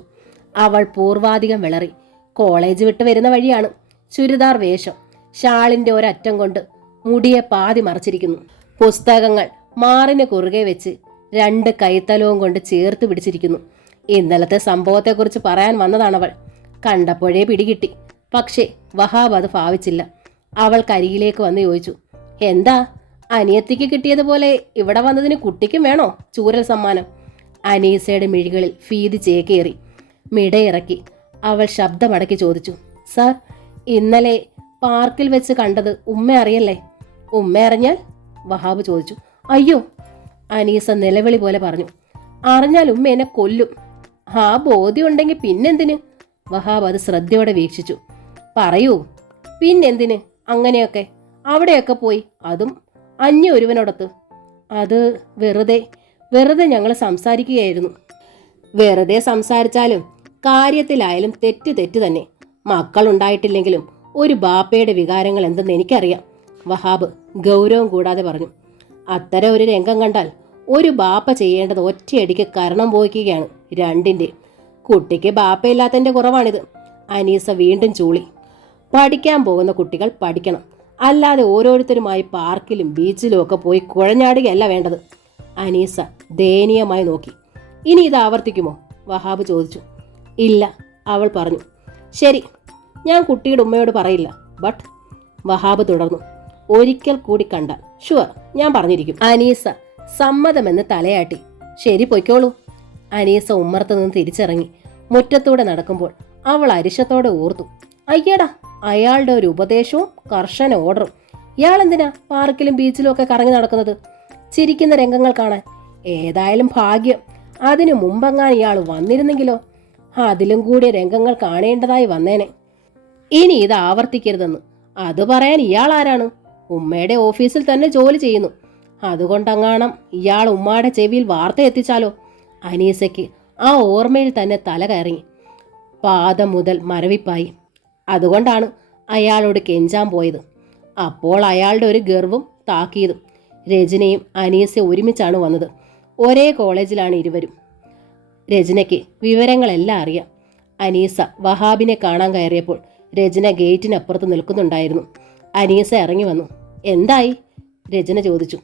അവൾ പൂർവാധികം വിളറി. കോളേജ് വിട്ട് വരുന്ന വഴിയാണ്. ചുരിദാർ വേഷം. ഷാളിൻ്റെ ഒരറ്റം കൊണ്ട് മുടിയെ പാതി മറച്ചിരിക്കുന്നു. പുസ്തകങ്ങൾ മാറിന് കുറുകെ വെച്ച് 2 കൈത്തലവും കൊണ്ട് ചേർത്ത് പിടിച്ചിരിക്കുന്നു. ഇന്നലത്തെ സംഭവത്തെക്കുറിച്ച് പറയാൻ വന്നതാണവൾ. കണ്ടപ്പോഴേ പിടികിട്ടി. പക്ഷേ വഹാബ് അത് ഭാവിച്ചില്ല. അവൾ കരികിലേക്ക് വന്ന് ചോദിച്ചു, എന്താ അനിയത്തിക്ക് കിട്ടിയതുപോലെ ഇവിടെ വന്നതിന് കുട്ടിക്കും വേണോ ചൂരൽ സമ്മാനം? അനീസയുടെ മിഴികളിൽ ഭീതി ചേക്കേറി. മിടയിറക്കി അവൾ ശബ്ദമടക്കി ചോദിച്ചു, സാർ, ഇന്നലെ പാർക്കിൽ വെച്ച് കണ്ടത് ഉമ്മ അറിയല്ലേ? ഉമ്മ അറിഞ്ഞാൽ? വഹാബ് ചോദിച്ചു. അയ്യോ, അനീസ നിലവിളി പോലെ പറഞ്ഞു. അറിഞ്ഞാൽ ഉമ്മ എന്നെ കൊല്ലും. ആ ബോധ്യം ഉണ്ടെങ്കിൽ പിന്നെന്തിന്? വഹാബ് അത് ശ്രദ്ധയോടെ വീക്ഷിച്ചു. പറയൂ, പിന്നെന്തിന് അങ്ങനെയൊക്കെ? അവിടെയൊക്കെ പോയി, അതും ഒരുവനോടൊത്ത്. അത് വെറുതെ ഞങ്ങൾ സംസാരിക്കുകയായിരുന്നു. വെറുതെ സംസാരിച്ചാലും കാര്യത്തിലായാലും തെറ്റ് തന്നെ. മക്കളുണ്ടായിട്ടില്ലെങ്കിലും ഒരു ബാപ്പയുടെ വികാരങ്ങൾ എന്തെന്ന് എനിക്കറിയാം, വഹാബ് ഗൗരവം കൂടാതെ പറഞ്ഞു. അത്തരം ഒരു രംഗം കണ്ടാൽ ഒരു ബാപ്പ ചെയ്യേണ്ടത് ഒറ്റയടിക്ക് കരണം പോയിക്കുകയാണ് രണ്ടിൻ്റെ. കുട്ടിക്ക് ബാപ്പയില്ലാത്തതിൻ്റെ കുറവാണിത്. അനീസ വീണ്ടും ചൂളി. പഠിക്കാൻ പോകുന്ന കുട്ടികൾ പഠിക്കണം, അല്ലാതെ ഓരോരുത്തരുമായി പാർക്കിലും ബീച്ചിലും ഒക്കെ പോയി കുഴഞ്ഞാടുകയല്ല വേണ്ടത്. അനീസ ദയനീയമായി നോക്കി. ഇനി ഇത് ആവർത്തിക്കുമോ? വഹാബ് ചോദിച്ചു. ഇല്ല, അവൾ പറഞ്ഞു. ശരി, ഞാൻ കുട്ടിയുടെ ഉമ്മയോട് പറയില്ല. ബട്ട് വഹാബ് തുടർന്നു, ഒരിക്കൽ കൂടി കണ്ടാൽ ഷുവർ ഞാൻ പറഞ്ഞിരിക്കും. അനീസ സമ്മതമെന്ന് തലയാട്ടി. ശരി, പൊയ്ക്കോളൂ. അനീസ ഉമ്മറത്ത് നിന്ന് തിരിച്ചിറങ്ങി മുറ്റത്തൂടെ നടക്കുമ്പോൾ അവൾ അരിശത്തോടെ ഓർത്തു. അയ്യടാ, അയാളുടെ ഒരു ഉപദേശവും കർശന ഓർഡറും. ഇയാളെന്തിനാ പാർക്കിലും ബീച്ചിലും ഒക്കെ കറങ്ങി നടക്കുന്നത്? ചിരിക്കുന്ന രംഗങ്ങൾ കാണാൻ. ഏതായാലും ഭാഗ്യം, അതിനു മുമ്പെങ്ങാൻ ഇയാൾ വന്നിരുന്നെങ്കിലോ? അതിലും കൂടിയ രംഗങ്ങൾ കാണേണ്ടതായി വന്നേനെ. ഇനി ഇത് ആവർത്തിക്കരുതെന്ന് അത് പറയാൻ ഇയാൾ ആരാണ്? ഉമ്മയുടെ ഓഫീസിൽ തന്നെ ജോലി ചെയ്യുന്നു. അതുകൊണ്ടങ്ങാണം ഇയാൾ ഉമ്മയുടെ ചെവിയിൽ വാർത്ത എത്തിച്ചാലോ? അനീസയ്ക്ക് ആ ഓർമ്മയിൽ തന്നെ തല കയറി. പാദം മുതൽ മരവിപ്പായി. അതുകൊണ്ടാണ് അയാളോട് കെഞ്ചാൻ പോയത്. അപ്പോൾ അയാളുടെ ഒരു ഗർവും താക്കീതും. രചനയും അനീസ ഒരുമിച്ചാണ് വന്നത്. ഒരേ കോളേജിലാണ് ഇരുവരും. രചനയ്ക്ക് വിവരങ്ങളെല്ലാം അറിയാം. അനീസ വഹാബിനെ കാണാൻ കയറിയപ്പോൾ രചന ഗേറ്റിനപ്പുറത്ത് നിൽക്കുന്നുണ്ടായിരുന്നു. അനീസ ഇറങ്ങി വന്നു. എന്തായി? രചന ചോദിച്ചു.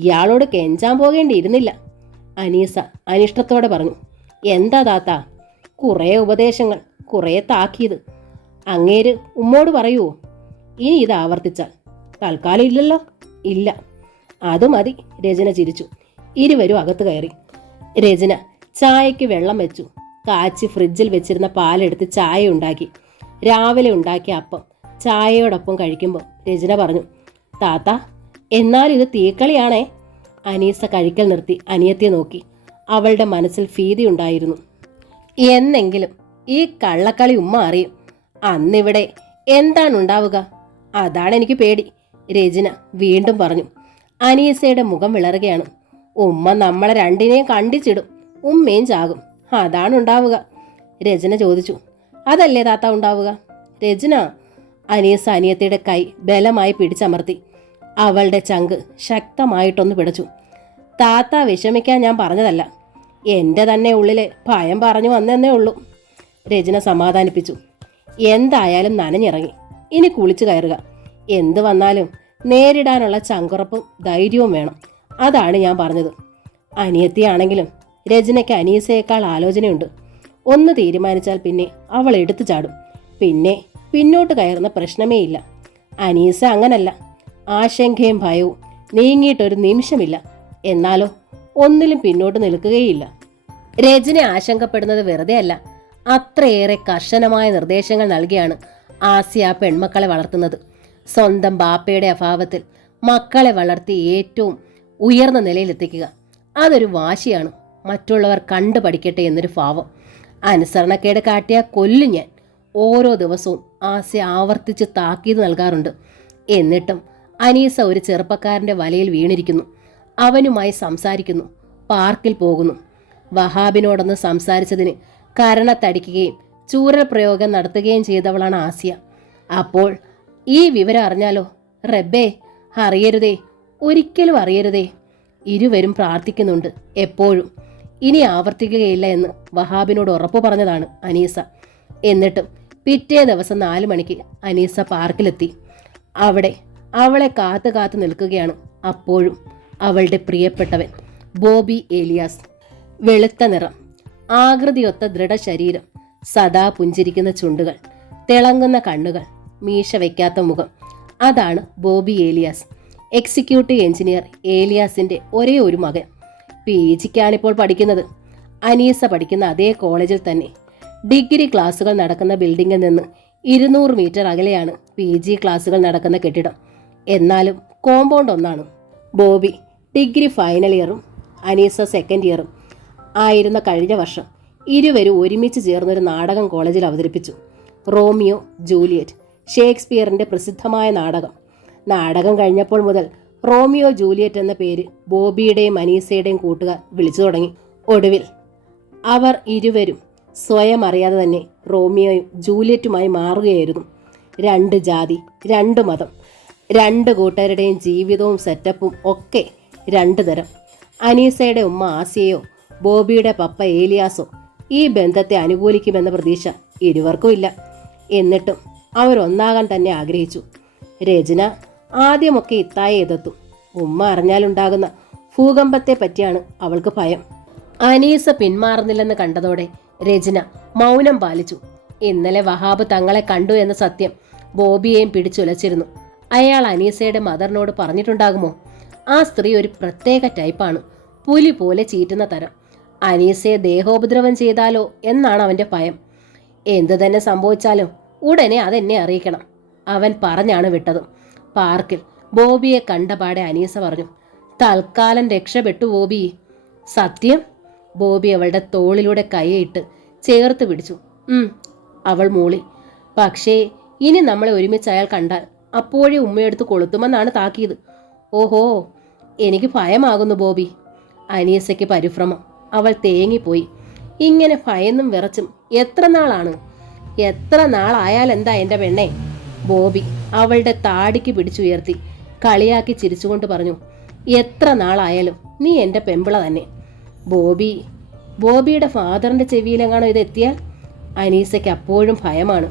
ഇയാളോട് കെഞ്ചാൻ പോകേണ്ടിയിരുന്നില്ല, അനീസ അനിഷ്ടത്തോടെ പറഞ്ഞു. എന്താ താത്ത? കുറേ ഉപദേശങ്ങൾ, കുറേ താക്കീത്. അങ്ങേര് ഉമ്മോട് പറയുവോ? ഇനി ഇത് ആവർത്തിച്ചാൽ? തൽക്കാലം ഇല്ലല്ലോ. ഇല്ല. അത് മതി, രചന ചിരിച്ചു. ഇരുവരും അകത്ത് കയറി. രചന ചായയ്ക്ക് വെള്ളം വെച്ചു. കാച്ചി ഫ്രിഡ്ജിൽ വെച്ചിരുന്ന പാലെടുത്ത് ചായ ഉണ്ടാക്കി. രാവിലെ ഉണ്ടാക്കിയ അപ്പം ചായയോടൊപ്പം കഴിക്കുമ്പോൾ രചന പറഞ്ഞു, താത്ത, എന്നാൽ ഇത് തീക്കളിയാണേ. അനീസ കഴിക്കൽ നിർത്തി അനിയത്തിയെ നോക്കി. അവളുടെ മനസ്സിൽ ഭീതി ഉണ്ടായിരുന്നു. എന്നെങ്കിലും ഈ കള്ളക്കളി ഉമ്മ അറിയും. അന്നിവിടെ എന്താണ് ഉണ്ടാവുക? അതാണ് എനിക്ക് പേടി, രചന വീണ്ടും പറഞ്ഞു. അനീസയുടെ മുഖം വിളറുകയാണ്. ഉമ്മ നമ്മളെ രണ്ടിനെയും കണ്ടിച്ചിടും, ഉമ്മയും ചാകും. അതാണ് ഉണ്ടാവുക. രചന ചോദിച്ചു. അതല്ലേ താത്ത ഉണ്ടാവുക? രചന. അനീസ അനിയത്തിയുടെ കൈ ബലമായി പിടിച്ചമർത്തി. അവളുടെ ചങ്ക് ശക്തമായിട്ടൊന്ന് പിടച്ചു. താത്ത വിഷമിക്കാൻ ഞാൻ പറഞ്ഞതല്ല, എൻ്റെ തന്നെ ഉള്ളിലെ ഭയം പറഞ്ഞു വന്നെന്നേ ഉള്ളൂ, രചന സമാധാനിപ്പിച്ചു. എന്തായാലും നനഞ്ഞിറങ്ങി. ഇനി കുളിച്ചു കയറുക. എന്ത് വന്നാലും നേരിടാനുള്ള ചങ്കുറപ്പും ധൈര്യവും വേണം. അതാണ് ഞാൻ പറഞ്ഞത്. അനിയത്തിയാണെങ്കിലും രചനയ്ക്ക് അനീസയേക്കാൾ ആലോചനയുണ്ട്. ഒന്ന് തീരുമാനിച്ചാൽ പിന്നെ അവൾ എടുത്തു ചാടും. പിന്നെ പിന്നോട്ട് കയറുന്ന പ്രശ്നമേ ഇല്ല. അനീസ അങ്ങനല്ല. ആശങ്കയും ഭയവും നീങ്ങിയിട്ടൊരു നിമിഷമില്ല. എന്നാലോ ഒന്നിലും പിന്നോട്ട് നിൽക്കുകയില്ല. രചന ആശങ്കപ്പെടുന്നത് വെറുതെ അല്ല. അത്രയേറെ കർശനമായ നിർദ്ദേശങ്ങൾ നൽകിയാണ് ആസിയ പെൺമക്കളെ വളർത്തുന്നത്. സ്വന്തം ബാപ്പയുടെ അഭാവത്തിൽ മക്കളെ വളർത്തി ഏറ്റവും ഉയർന്ന നിലയിലെത്തിക്കുക, അതൊരു വാശിയാണ്. മറ്റുള്ളവർ കണ്ടു പഠിക്കട്ടെ എന്നൊരു ഭാവം. അനുസരണക്കേട് കാട്ടിയാൽ കൊല്ലും ഞാൻ. ഓരോ ദിവസവും ആസിയ ആവർത്തിച്ച് താക്കീത് നൽകാറുണ്ട്. എന്നിട്ടും അനീസ ഒരു ചെറുപ്പക്കാരൻ്റെ വലയിൽ വീണിരിക്കുന്നു. അവനുമായി സംസാരിക്കുന്നു, പാർക്കിൽ പോകുന്നു. വഹാബിനോടൊന്ന് സംസാരിച്ചതിന് കരണത്തടിക്കുകയും ചൂരൽ പ്രയോഗം നടത്തുകയും ചെയ്തവളാണ് ആസിയ. അപ്പോൾ ഈ വിവരം അറിഞ്ഞാലോ? റബ്ബേ, അറിയരുതേ, ഒരിക്കലും അറിയരുതേ. ഇരുവരും പ്രാർത്ഥിക്കുന്നുണ്ട് എപ്പോഴും. ഇനി ആവർത്തിക്കുകയില്ല എന്ന് വഹാബിനോട് ഉറപ്പു പറഞ്ഞതാണ് അനീസ. എന്നിട്ടും പിറ്റേ ദിവസം 4 മണിക്ക് അനീസ പാർക്കിലെത്തി. അവിടെ അവളെ കാത്തു കാത്തു നിൽക്കുകയാണ് അപ്പോഴും അവളുടെ പ്രിയപ്പെട്ടവൻ ബോബി ഏലിയാസ്. വെളുത്ത നിറം, ആകൃതിയൊത്ത ദൃഢശരീരം, സദാ പുഞ്ചിരിക്കുന്ന ചുണ്ടുകൾ, തിളങ്ങുന്ന കണ്ണുകൾ, മീശ വയ്ക്കാത്ത മുഖം. അതാണ് ബോബി ഏലിയാസ്. എക്സിക്യൂട്ടീവ് എഞ്ചിനീയർ ഏലിയാസിൻ്റെ ഒരേ ഒരു മകൻ. PGക്കാണിപ്പോൾ പഠിക്കുന്നത്. അനീസ പഠിക്കുന്ന അതേ കോളേജിൽ തന്നെ. ഡിഗ്രി ക്ലാസുകൾ നടക്കുന്ന ബിൽഡിങ്ങിൽ നിന്ന് 200 മീറ്റർ അകലെയാണ് PG ക്ലാസുകൾ നടക്കുന്ന കെട്ടിടം. എന്നാലും കോമ്പൗണ്ട് ഒന്നാണ്. ബോബി ഡിഗ്രി ഫൈനൽ ഇയറും അനീസ സെക്കൻഡ് ഇയറും ആയിരുന്ന കഴിഞ്ഞ വർഷം ഇരുവരും ഒരുമിച്ച് ചേർന്നൊരു നാടകം കോളേജിൽ അവതരിപ്പിച്ചു. റോമിയോ ജൂലിയറ്റ്, ഷേക്സ്പിയറിൻ്റെ പ്രസിദ്ധമായ നാടകം. നാടകം കഴിഞ്ഞപ്പോൾ മുതൽ റോമിയോ ജൂലിയറ്റ് എന്ന പേര് ബോബിയുടെയും അനീസയുടെയും കൂട്ടുകാർ വിളിച്ചു തുടങ്ങി. ഒടുവിൽ അവർ ഇരുവരും സ്വയം അറിയാതെ തന്നെ റോമിയോയും ജൂലിയറ്റുമായി മാറുകയായിരുന്നു. 2 ജാതി, 2 മതം, 2 കൂട്ടരുടെയും ജീവിതവും സെറ്റപ്പും ഒക്കെ 2 തരം. അനീസയുടെ ഉമ്മ ആസിയയോ ബോബിയുടെ പപ്പ ഏലിയാസോ ഈ ബന്ധത്തെ അനുകൂലിക്കുമെന്ന പ്രതീക്ഷ ഇരുവർക്കും ഇല്ല. എന്നിട്ടും അവരൊന്നാകാൻ തന്നെ ആഗ്രഹിച്ചു. രചന ആദ്യമൊക്കെ ഇത്തായെ എതിർത്തു. ഉമ്മ അറിഞ്ഞാലുണ്ടാകുന്ന ഭൂകമ്പത്തെ പറ്റിയാണ് അവൾക്ക് ഭയം. അനീസ പിന്മാറുന്നില്ലെന്ന് കണ്ടതോടെ രചന മൗനം പാലിച്ചു. ഇന്നലെ വഹാബ് തങ്ങളെ കണ്ടു എന്ന സത്യം ബോബിയെയും പിടിച്ചുലച്ചിരുന്നു. അയാൾ അനീസയുടെ മദറിനോട് പറഞ്ഞിട്ടുണ്ടാകുമോ? ആ സ്ത്രീ ഒരു പ്രത്യേക ടൈപ്പാണ്, പുലി പോലെ ചീറ്റുന്ന തരം. അനീസയെ ദേഹോപദ്രവം ചെയ്താലോ എന്നാണ് അവൻ്റെ ഭയം. എന്തു തന്നെ സംഭവിച്ചാലും ഉടനെ അതെന്നെ അറിയിക്കണം. അവൻ പറഞ്ഞാണ് വിട്ടതും. പാർക്കിൽ ബോബിയെ കണ്ടപാടെ അനീസ പറഞ്ഞു, തൽക്കാലം രക്ഷപ്പെട്ടു ബോബി. സത്യം? ബോബി അവളുടെ തോളിലൂടെ കൈയിട്ട് ചേർത്ത് പിടിച്ചു. അവൾ മൂളി. പക്ഷേ ഇനി നമ്മളെ ഒരുമിച്ച് അയാൾ കണ്ടാൽ അപ്പോഴേ ഉമ്മയെടുത്ത് കൊളുത്തുമെന്നാണ് താക്കീത്. ഓഹോ, എനിക്ക് ഭയമാകുന്നു ബോബി. അനീസയ്ക്ക് പരിഭ്രമം. അവൾ തേങ്ങിപ്പോയി. ഇങ്ങനെ ഭയന്നും വിറച്ചും എത്ര നാളാണ്? എത്ര നാളായാലെന്താ എൻ്റെ പെണ്ണെ? ബോബി അവളുടെ താടിക്ക് പിടിച്ചുയർത്തി കളിയാക്കി ചിരിച്ചുകൊണ്ട് പറഞ്ഞു, എത്ര നാളായാലും നീ എൻ്റെ പെമ്പിള തന്നെ. ബോബിയുടെ ഫാദറിൻ്റെ ചെവിയിലെങ്ങാണോ ഇത് എത്തിയാൽ? അനീസയ്ക്ക് അപ്പോഴും ഭയമാണ്.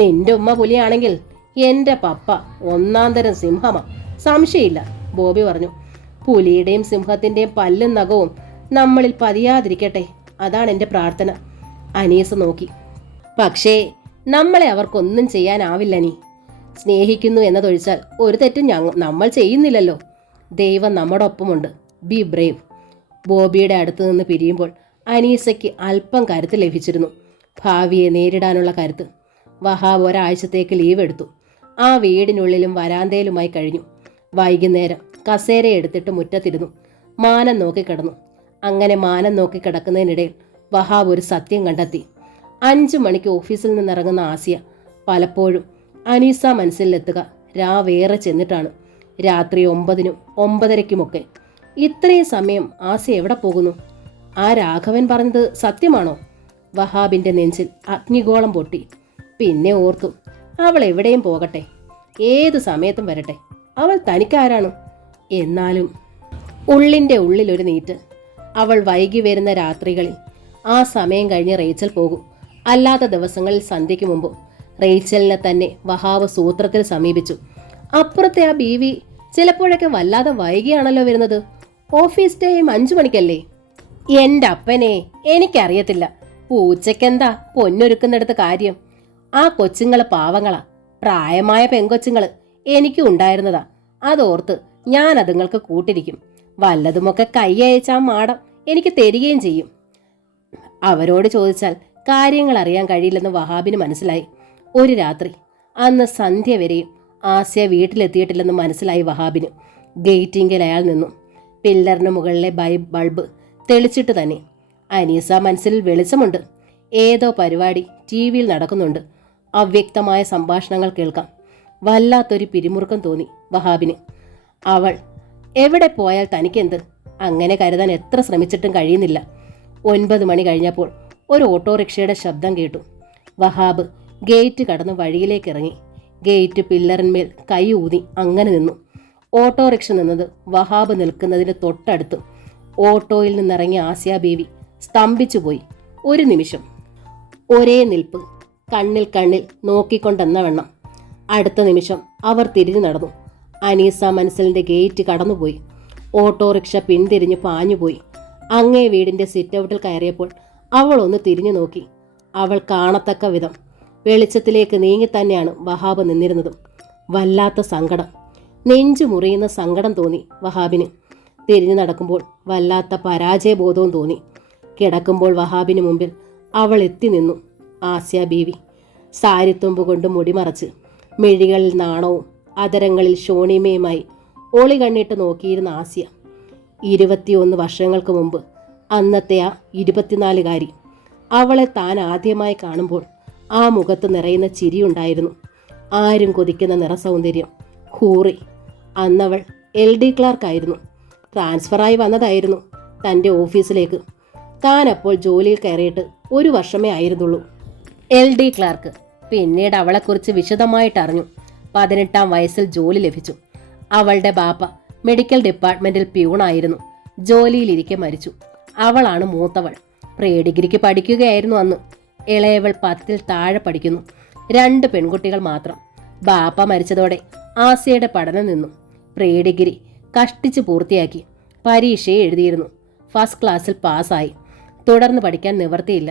നിന്റെ ഉമ്മ പുലിയാണെങ്കിൽ എൻ്റെ പപ്പ ഒന്നാം തരം സിംഹമാ, സംശയമില്ല, ബോബി പറഞ്ഞു. പുലിയുടെയും സിംഹത്തിൻ്റെയും പല്ലും നഖവും നമ്മളിൽ പതിയാതിരിക്കട്ടെ, അതാണ് എൻ്റെ പ്രാർത്ഥന. അനീസ നോക്കി. പക്ഷേ നമ്മളെ അവർക്കൊന്നും ചെയ്യാനാവില്ല. നീ സ്നേഹിക്കുന്നു എന്നതൊഴിച്ചാൽ ഒരു തെറ്റും നമ്മൾ ചെയ്യുന്നില്ലല്ലോ. ദൈവം നമ്മുടെ ഒപ്പമുണ്ട്. Be brave. ബോബിയുടെ അടുത്ത് നിന്ന് പിരിയുമ്പോൾ അനീസയ്ക്ക് അല്പം കരുത്ത് ലഭിച്ചിരുന്നു. ഭാവിയെ നേരിടാനുള്ള കരുത്ത്. വഹാബ് ഒരാഴ്ചത്തേക്ക് ലീവ് എടുത്തു. ആ വീടിനുള്ളിലും വരാന്തയിലുമായി കഴിഞ്ഞു. വൈകുന്നേരം കസേര എടുത്തിട്ട് മുറ്റത്തിരുന്നു. മാനം നോക്കിക്കിടന്നു. അങ്ങനെ മാനം നോക്കി കിടക്കുന്നതിനിടയിൽ വഹാബ് ഒരു സത്യം കണ്ടെത്തി. 5 മണിക്ക് ഓഫീസിൽ നിന്നിറങ്ങുന്ന ആസിയ പലപ്പോഴും അനീസ മനസ്സിലെത്തുക രാവേറെ ചെന്നിട്ടാണ്. രാത്രി 9-നും 9:30-ക്കുമൊക്കെ. ഇത്രയും സമയം ആസിയ എവിടെ പോകുന്നു? ആ രാഘവൻ പറഞ്ഞത് സത്യമാണോ? വഹാബിൻ്റെ നെഞ്ചിൽ അഗ്നിഗോളം പൊട്ടി. പിന്നെ ഓർത്തു, അവൾ എവിടെയും പോകട്ടെ, ഏതു സമയത്തും വരട്ടെ, അവൾ തനിക്കാരാണ്. എന്നാലും ഉള്ളിൻ്റെ ഉള്ളിലൊരു നീറ്റ്. അവൾ വൈകി വരുന്ന രാത്രികളിൽ ആ സമയം കഴിഞ്ഞ് റേച്ചൽ പോകും. അല്ലാത്ത ദിവസങ്ങളിൽ സന്ധ്യയ്ക്ക് മുമ്പ് റേച്ചലിനെ തന്നെ വഹാബ് സൂത്രത്തിൽ സമീപിച്ചു. അപ്പുറത്തെ ആ ബീവി ചിലപ്പോഴൊക്കെ വല്ലാതെ വൈകിയാണല്ലോ വരുന്നത്. Office time 5 മണിക്കല്ലേ? എൻ്റെ അപ്പനെ, എനിക്കറിയത്തില്ല. പൂച്ചയ്ക്കെന്താ പൊന്നൊരുക്കുന്നിടത്ത് കാര്യം? ആ കൊച്ചുങ്ങള് പാവങ്ങളാ, പ്രായമായ പെങ്കൊച്ചുങ്ങള് എനിക്കും ഉണ്ടായിരുന്നതാ. അതോർത്ത് ഞാൻ അതുങ്ങൾക്ക് കൂട്ടിരിക്കും. വല്ലതുമൊക്കെ കൈയയച്ചാ മാടം എനിക്ക് തരികയും ചെയ്യും. അവരോട് ചോദിച്ചാൽ കാര്യങ്ങൾ അറിയാൻ കഴിയില്ലെന്ന് വഹാബിന് മനസ്സിലായി. ഒരു രാത്രി, അന്ന് സന്ധ്യ വരെയും ആസിയ വീട്ടിലെത്തിയിട്ടില്ലെന്ന് മനസ്സിലായി വഹാബിന്. ഗേറ്റിങ്കിൽ അയാൾ നിന്നു. പില്ലറിന് മുകളിലെ ബൾബ് തെളിച്ചിട്ട് തന്നെ. അനീസ മനസ്സിൽ വെളിച്ചമുണ്ട്. ഏതോ പരിപാടി TV-യിൽ നടക്കുന്നുണ്ട്. അവ്യക്തമായ സംഭാഷണങ്ങൾ കേൾക്കാം. വല്ലാത്തൊരു പിരിമുറുക്കം തോന്നി വഹാബിന്. അവൾ എവിടെ പോയാൽ തനിക്കെന്ത്? അങ്ങനെ കരുതാൻ എത്ര ശ്രമിച്ചിട്ടും കഴിയുന്നില്ല. 9 മണി കഴിഞ്ഞപ്പോൾ ഒരു ഓട്ടോറിക്ഷയുടെ ശബ്ദം കേട്ടു. വഹാബ് ഗേറ്റ് കടന്ന് വഴിയിലേക്ക് ഇറങ്ങി. ഗേറ്റ് പില്ലറിന്മേൽ കൈ ഊതി അങ്ങനെ നിന്നു. ഓട്ടോറിക്ഷ നിന്നത് വഹാബ് നിൽക്കുന്നതിന് തൊട്ടടുത്ത്. ഓട്ടോയിൽ നിന്നിറങ്ങിയ ആസിയ ബീവി സ്തംഭിച്ചുപോയി. ഒരു നിമിഷം ഒരേ നിൽപ്പ്, കണ്ണിൽ കണ്ണിൽ നോക്കിക്കൊണ്ടെന്ന വണ്ണം. അടുത്ത നിമിഷം അവർ തിരിഞ്ഞു നടന്നു. അനീസ മനസ്സിലിൻ്റെ ഗേറ്റ് കടന്നുപോയി. ഓട്ടോറിക്ഷ പിന്തിരിഞ്ഞ് പാഞ്ഞുപോയി. അങ്ങേ വീടിൻ്റെ സിറ്റൗട്ടിൽ കയറിയപ്പോൾ അവൾ ഒന്ന് തിരിഞ്ഞു നോക്കി. അവൾ കാണത്തക്ക വിധം വെളിച്ചത്തിലേക്ക് നീങ്ങിത്തന്നെയാണ് വഹാബ് നിന്നിരുന്നത്. വല്ലാത്ത സങ്കടം, നെഞ്ചു മുറിയുന്ന സങ്കടം തോന്നി വഹാബിന്. തിരിഞ്ഞു നടക്കുമ്പോൾ വല്ലാത്ത പരാജയബോധവും തോന്നി. കിടക്കുമ്പോൾ വഹാബിന് മുമ്പിൽ അവൾ എത്തി നിന്നു. ആസിയ ബീവി, സാരിത്തുമ്പ് കൊണ്ട് മുടിമറച്ച്, മിഴികളിൽ നാണവും അതരങ്ങളിൽ ശോണിമയുമായി ഒളി കണ്ണിട്ട് നോക്കിയിരുന്ന ആസിയ. 21 വർഷങ്ങൾക്ക് മുമ്പ് അന്നത്തെ ആ 24-കാരി. അവളെ താൻ ആദ്യമായി കാണുമ്പോൾ ആ മുഖത്ത് നിറയുന്ന ചിരിയുണ്ടായിരുന്നു. ആരും കൊതിക്കുന്ന നിറസൗന്ദര്യം. ഹൂറി. അന്നവൾ LD ക്ലാർക്കായിരുന്നു. ട്രാൻസ്ഫറായി വന്നതായിരുന്നു തൻ്റെ ഓഫീസിലേക്ക്. താൻ അപ്പോൾ ജോലിയിൽ കയറിയിട്ട് 1 വർഷമേ ആയിരുന്നുള്ളൂ. LD clerk. പിന്നീട് അവളെക്കുറിച്ച് വിശദമായിട്ടറിഞ്ഞു. 18-ാം വയസ്സിൽ ജോലി ലഭിച്ചു. അവളുടെ ബാപ്പ മെഡിക്കൽ ഡിപ്പാർട്ട്മെൻറ്റിൽ പ്യൂണായിരുന്നു. ജോലിയിലിരിക്കെ മരിച്ചു. അവളാണ് മൂത്തവൾ. പ്രീ ഡിഗ്രിക്ക് പഠിക്കുകയായിരുന്നു അന്ന്. ഇളയവൾ 10ൽ താഴെ പഠിക്കുന്നു. 2 പെൺകുട്ടികൾ മാത്രം. ബാപ്പ മരിച്ചതോടെ ആസിയയുടെ പഠനം നിന്നു. പ്രീ ഡിഗ്രി കഷ്ടിച്ച് പൂർത്തിയാക്കി. പരീക്ഷയെ എഴുതിയിരുന്നു. ഫസ്റ്റ് ക്ലാസ്സിൽ പാസ്സായി. തുടർന്ന് പഠിക്കാൻ നിവർത്തിയില്ല.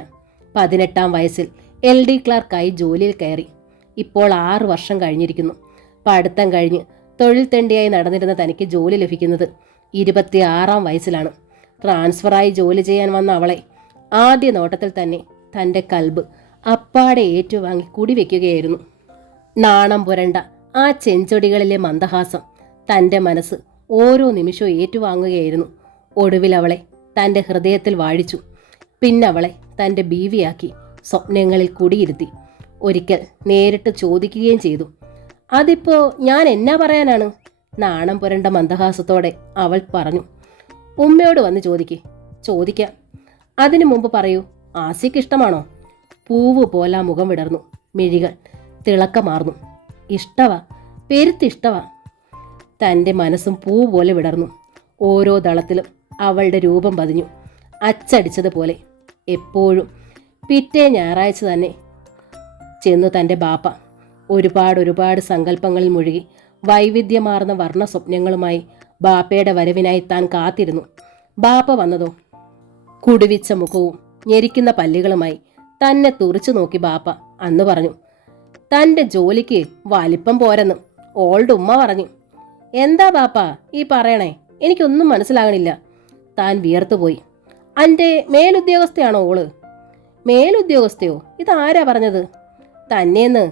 18-ാം വയസ്സിൽ LD ക്ലാർക്കായി ജോലിയിൽ കയറി. ഇപ്പോൾ 6 വർഷം കഴിഞ്ഞിരിക്കുന്നു. പഠിത്തം കഴിഞ്ഞ് തൊഴിൽ തെണ്ടിയായി നടന്നിരുന്ന തനിക്ക് ജോലി ലഭിക്കുന്നത് 26-ാം വയസ്സിലാണ്. ട്രാൻസ്ഫറായി ജോലി ചെയ്യാൻ വന്ന അവളെ ആദ്യ നോട്ടത്തിൽ തന്നെ തൻ്റെ കൽബ് അപ്പാടെ ഏറ്റുവാങ്ങി കുടിവെക്കുകയായിരുന്നു. നാണം പുരണ്ട ആ ചെഞ്ചൊടികളിലെ മന്ദഹാസം തൻ്റെ മനസ്സ് ഓരോ നിമിഷവും ഏറ്റുവാങ്ങുകയായിരുന്നു. ഒടുവിൽ അവളെ തൻ്റെ ഹൃദയത്തിൽ വാഴിച്ചു. പിന്നവളെ തൻ്റെ ബീവിയാക്കി സ്വപ്നങ്ങളിൽ കുടിയിരുത്തി. ഒരിക്കൽ നേരിട്ട് ചോദിക്കുകയും ചെയ്തു. അതിപ്പോ ഞാൻ എന്നാ പറയാനാണ്? നാണം പുരണ്ട മന്ദഹാസത്തോടെ അവൾ പറഞ്ഞു. ഉമ്മയോട് വന്ന് ചോദിക്കാം. അതിനു മുമ്പ് പറയൂ, ആസിക്ക് ഇഷ്ടമാണോ? പൂവ് പോലെ മുഖം വിടർന്നു. മിഴികൾ തിളക്കമാർന്നു. ഇഷ്ടവാ, പെരുത്തിഷ്ടവാ. തൻ്റെ മനസ്സും പൂ പോലെ വിടർന്നു. ഓരോ ദളത്തിലും അവളുടെ രൂപം പതിഞ്ഞു, അച്ചടിച്ചതുപോലെ. എപ്പോഴും പിറ്റേ ഞായറാഴ്ച തന്നെ ചെന്നു തൻ്റെ ബാപ്പ. ഒരുപാട് സങ്കല്പങ്ങളിൽ മുഴുകി വൈവിധ്യമാർന്ന വർണ്ണ സ്വപ്നങ്ങളുമായി ബാപ്പയുടെ വരവിനായി താൻ കാത്തിരുന്നു. ബാപ്പ വന്നതോ കുടുവിച്ച മുഖവും ഞെരിക്കുന്ന പല്ലുകളുമായി തന്നെ തുറിച്ചു നോക്കി ബാപ്പ അന്ന് പറഞ്ഞു, തൻ്റെ ജോലിക്ക് വലിപ്പം പോരെന്ന് ഓൾഡ് ഉമ്മ പറഞ്ഞു. എന്താ ബാപ്പ ഈ പറയണേ? എനിക്കൊന്നും മനസ്സിലാകണില്ല. താൻ വിയർത്തുപോയി. അൻ്റെ മേലുദ്യോഗസ്ഥയാണോ ഓള്? മേലുദ്യോഗസ്ഥയോ? ഇതാരാ പറഞ്ഞത്? തന്നേന്ന്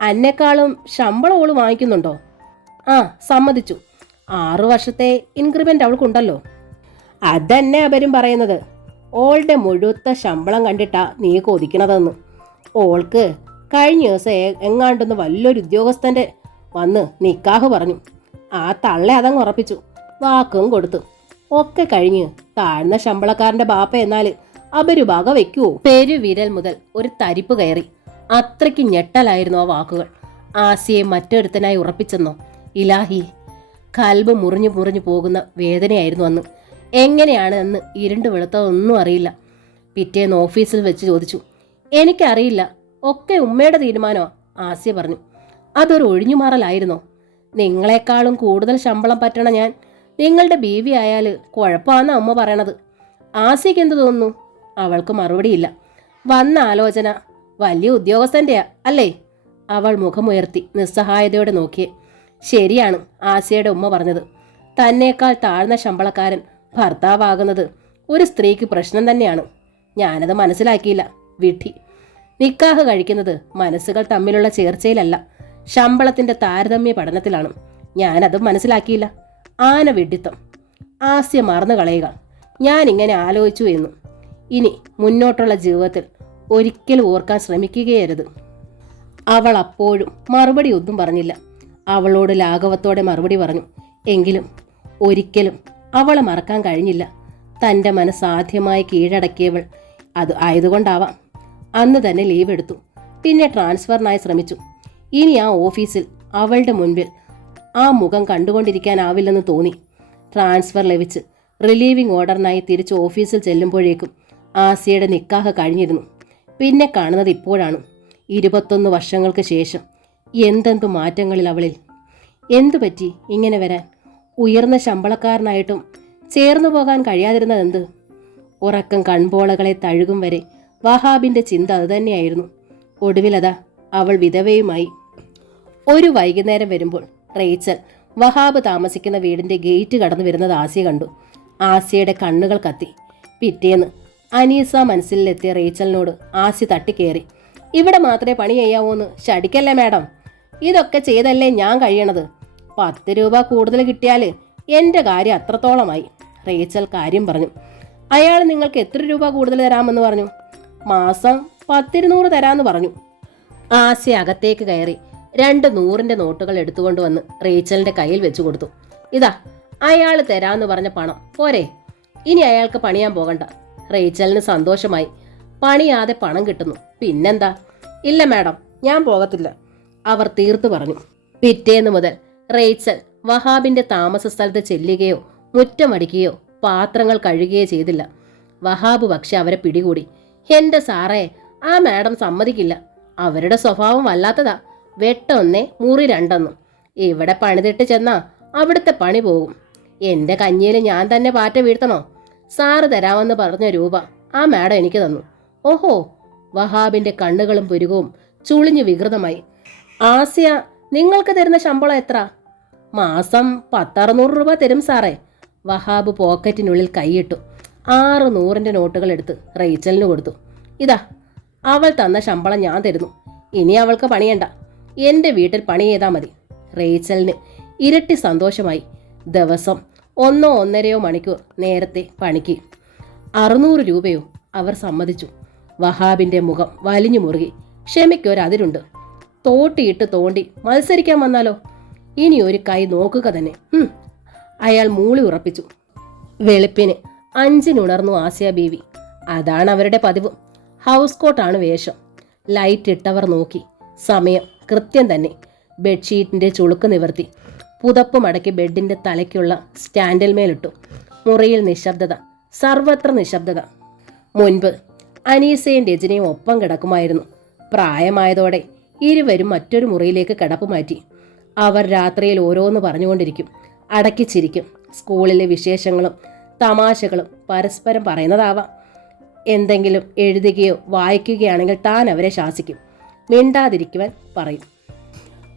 അന്നെക്കാളും ശമ്പളം ഓള് വാങ്ങിക്കുന്നുണ്ടോ? ആ, സമ്മതിച്ചു. 6 വർഷത്തെ ഇൻക്രിമെൻ്റ് അവൾക്കുണ്ടല്ലോ. അതന്നെ അവരും പറയുന്നത്. ഓളുടെ മുഴുത്ത ശമ്പളം കണ്ടിട്ടാ നീ കൊതിക്കണതെന്ന്. ഓൾക്ക് കഴിഞ്ഞ ദിവസം എങ്ങാണ്ടൊന്ന് വലിയൊരു ഉദ്യോഗസ്ഥൻ്റെ വന്ന് നിക്കാഹ് പറഞ്ഞു. ആ തള്ളെ അതങ്ങ് ഉറപ്പിച്ചു, വാക്കും കൊടുത്തു. ഒക്കെ കഴിഞ്ഞ് താഴ്ന്ന ശമ്പളക്കാരൻ്റെ ബാപ്പ എന്നാൽ അവര് വക വെക്കുവോ? പെരുവിരൽ മുതൽ ഒരു തരിപ്പ് കയറി. അത്രയ്ക്ക് ഞെട്ടലായിരുന്നു ആ വാക്കുകൾ. ആസിയെ മറ്റൊരുത്തനായി ഉറപ്പിച്ചെന്നോ? ഇലാഹി! കൽബ് മുറിഞ്ഞു പോകുന്ന വേദനയായിരുന്നു അന്ന്. എങ്ങനെയാണ് എന്ന് ഇരുണ്ട് വെളുത്തതൊന്നും അറിയില്ല. പിറ്റേന്ന് ഓഫീസിൽ വെച്ച് ചോദിച്ചു. എനിക്കറിയില്ല, ഒക്കെ ഉമ്മയുടെ തീരുമാനമോ? ആസിയ പറഞ്ഞു. അതൊരു ഒഴിഞ്ഞുമാറലായിരുന്നോ? നിങ്ങളെക്കാളും കൂടുതൽ ശമ്പളം പറ്റണ ഞാൻ നിങ്ങളുടെ ബീവി ആയാൽ കുഴപ്പമാണെന്നാ അമ്മ പറയണത്. ആസിക്ക് എന്ത് തോന്നുന്നു? അവൾക്ക് മറുപടിയില്ല. വന്ന ആലോചന വലിയ ഉദ്യോഗസ്ഥൻ്റെയാ അല്ലേ? അവൾ മുഖമുയർത്തി നിസ്സഹായതയോടെ നോക്കിയേ. ശരിയാണ് ആസിയയുടെ ഉമ്മ പറഞ്ഞത്. തന്നേക്കാൾ താഴ്ന്ന ശമ്പളക്കാരൻ ഭർത്താവാകുന്നത് ഒരു സ്ത്രീക്ക് പ്രശ്നം തന്നെയാണ്. ഞാനത് മനസ്സിലാക്കിയില്ല. വിഡ്ഢി. നിക്കാഹ് കഴിക്കുന്നത് മനസ്സുകൾ തമ്മിലുള്ള ചേർച്ചയിലല്ല, ശമ്പളത്തിന്റെ താരതമ്യ പഠനത്തിലാണ്. ഞാനത് മനസ്സിലാക്കിയില്ല. ആന വിഡ്ഢിത്തം. ആസ്യ മറന്നു കളയുക. ഞാനിങ്ങനെ ആലോചിച്ചു എന്നു. ഇനി മുന്നോട്ടുള്ള ജീവിതത്തിൽ ഒരിക്കലും ഓർക്കാൻ ശ്രമിക്കുകയരുത്. അവൾ അപ്പോഴും മറുപടി ഒന്നും പറഞ്ഞില്ല. അവളോട് ലാഘവത്തോടെ മറുപടി പറഞ്ഞു. എങ്കിലും ഒരിക്കലും അവളെ മറക്കാൻ കഴിഞ്ഞില്ല. തൻ്റെ മനസ്സാദ്യമായി കീഴടക്കിയവൾ അത് ആയതുകൊണ്ടാവാം. അന്ന് തന്നെ ലീവ് എടുത്തു. പിന്നെ ട്രാൻസ്ഫറിനായി ശ്രമിച്ചു. ഇനി ആ ഓഫീസിൽ അവളുടെ മുൻപിൽ ആ മുഖം കണ്ടുകൊണ്ടിരിക്കാനാവില്ലെന്ന് തോന്നി. ട്രാൻസ്ഫർ ലഭിച്ച് റിലീവിംഗ് ഓർഡറിനായി തിരിച്ച് ഓഫീസിൽ ചെല്ലുമ്പോഴേക്കും ആസിയയുടെ നിക്കാഹ് കഴിഞ്ഞിരുന്നു. പിന്നെ കാണുന്നത് ഇപ്പോഴാണ്. 21 വർഷങ്ങൾക്ക് ശേഷം. എന്തെന്തു മാറ്റങ്ങളിൽ അവളിൽ! എന്തു പറ്റി ഇങ്ങനെ വരാൻ? ഉയർന്ന ശമ്പളക്കാരനായിട്ടും ചേർന്നു പോകാൻ കഴിയാതിരുന്നതെന്ത്? ഉറക്കം കൺപോളകളെ തഴുകും വരെ വഹാബിന്റെ ചിന്ത അതുതന്നെയായിരുന്നു. ഒടുവിലതാ അവൾ വിധവയുമായി. ഒരു വൈകുന്നേരം വരുമ്പോൾ റേച്ചൽ വഹാബ് താമസിക്കുന്ന വീടിന്റെ ഗേറ്റ് കടന്നു വരുന്നത് ആസിയ കണ്ടു. ആസിയയുടെ കണ്ണുകൾ കത്തി. പിറ്റേന്ന് അനീസ മനസ്സിലെത്തിയ റേച്ചലിനോട് ആസി തട്ടിക്കേറി. ഇവിടെ മാത്രമേ പണി ചെയ്യാവൂന്ന് ശടിക്കല്ലേ മാഡം? ഇതൊക്കെ ചെയ്തല്ലേ ഞാൻ കഴിയണത്. 10 രൂപ കൂടുതൽ കിട്ടിയാൽ എൻ്റെ കാര്യം അത്രത്തോളമായി. റേച്ചൽ കാര്യം പറഞ്ഞു. അയാൾ നിങ്ങൾക്ക് എത്ര രൂപ കൂടുതൽ തരാമെന്ന് പറഞ്ഞു? മാസം 10-200 തരാമെന്ന് പറഞ്ഞു. ആസി അകത്തേക്ക് കയറി 2 100ന്റെ നോട്ടുകൾ എടുത്തുകൊണ്ട് വന്ന് റേച്ചലിന്റെ കയ്യിൽ വെച്ചു കൊടുത്തു. ഇതാ അയാൾ തരാമെന്ന് പറഞ്ഞ പണം പോരെ, ഇനി അയാൾക്ക് പണിയാൻ പോകണ്ട. റേച്ചലിന് സന്തോഷമായി. പണിയാതെ പണം കിട്ടുന്നു, പിന്നെന്താ? ഇല്ല മാഡം, ഞാൻ പോകത്തില്ല, അവർ തീർത്തു പറഞ്ഞു. പിറ്റേന്ന് മുതൽ റേച്ചൽ വഹാബിന്റെ താമസ സ്ഥലത്ത് ചെല്ലുകയോ മുറ്റമടിക്കുകയോ പാത്രങ്ങൾ കഴുകുകയേ ചെയ്തില്ല. വഹാബ് പക്ഷെ അവരെ പിടികൂടി. എൻ്റെ സാറേ, ആ മാഡം സമ്മതിക്കില്ല. അവരുടെ സ്വഭാവം വല്ലാത്തതാ. വെട്ടൊന്നേ മുറി രണ്ടെന്നും. ഇവിടെ പണിതിട്ട് ചെന്നാ അവിടുത്തെ പണി പോകും. എൻ്റെ കഞ്ഞിയിൽ ഞാൻ തന്നെ പാറ്റ വീഴ്ത്തണോ? സാറ് തരാമെന്ന് പറഞ്ഞ രൂപ ആ മാഡം എനിക്ക് തന്നു. ഓഹോ! വഹാബിൻ്റെ കണ്ണുകളും പുരുകവും ചുളിഞ്ഞു വികൃതമായി. ആസിയ, നിങ്ങൾക്ക് തരുന്ന ശമ്പളം എത്ര? മാസം 10-600 രൂപ തരും സാറേ. വഹാബ് പോക്കറ്റിനുള്ളിൽ കൈയിട്ടു. 600 നോട്ടുകൾ എടുത്ത് റേച്ചലിന് കൊടുത്തു. ഇതാ, അവൾ തന്ന ശമ്പളം ഞാൻ തരുന്നു. ഇനി അവൾക്ക് പണിയണ്ട. എൻ്റെ വീട്ടിൽ പണി ചെയ്താൽ മതി. റേച്ചലിന് ഇരട്ടി സന്തോഷമായി. ദിവസം 1-1.5 മണിക്കൂർ നേരത്തെ പണിക്ക്. 600 രൂപയോ? അവർ സമ്മതിച്ചു. വഹാബിൻ്റെ മുഖം വലിഞ്ഞു മുറുകി. ക്ഷമിക്കൊരതിരുണ്ട്. തോട്ടിയിട്ട് തോണ്ടി മത്സരിക്കാൻ വന്നാലോ? ഇനി ഒരു കൈ നോക്കുക തന്നെ. അയാൾ മൂളി ഉറപ്പിച്ചു. വെളുപ്പിന് 5-നുണർന്നു ആസിയ ബീവി. അതാണ് അവരുടെ പതിവ്. ഹൗസ് കോട്ടാണ് വേഷം. ലൈറ്റ് ഇട്ടവർ നോക്കി. സമയം കൃത്യം തന്നെ. ബെഡ്ഷീറ്റിൻ്റെ ചുളുക്ക് നിവർത്തി. പുതപ്പ് മടക്കി ബെഡിൻ്റെ തലയ്ക്കുള്ള സ്റ്റാൻഡിൽ മേലിട്ടു. മുറിയിൽ നിശബ്ദത, സർവത്ര നിശബ്ദത. മുൻപ് അനീസയും രജനിയും ഒപ്പം കിടക്കുമായിരുന്നു. പ്രായമായതോടെ ഇരുവരും മറ്റൊരു മുറിയിലേക്ക് കിടപ്പ് മാറ്റി. അവർ രാത്രിയിൽ ഓരോന്ന് പറഞ്ഞുകൊണ്ടിരിക്കും. അടക്കിച്ചിരിക്കും. സ്കൂളിലെ വിശേഷങ്ങളും തമാശകളും പരസ്പരം പറയുന്നതാവാം. എന്തെങ്കിലും എഴുതുകയോ വായിക്കുകയാണെങ്കിൽ താൻ അവരെ ശാസിക്കും. മിണ്ടാതിരിക്കുവാൻ പറയും.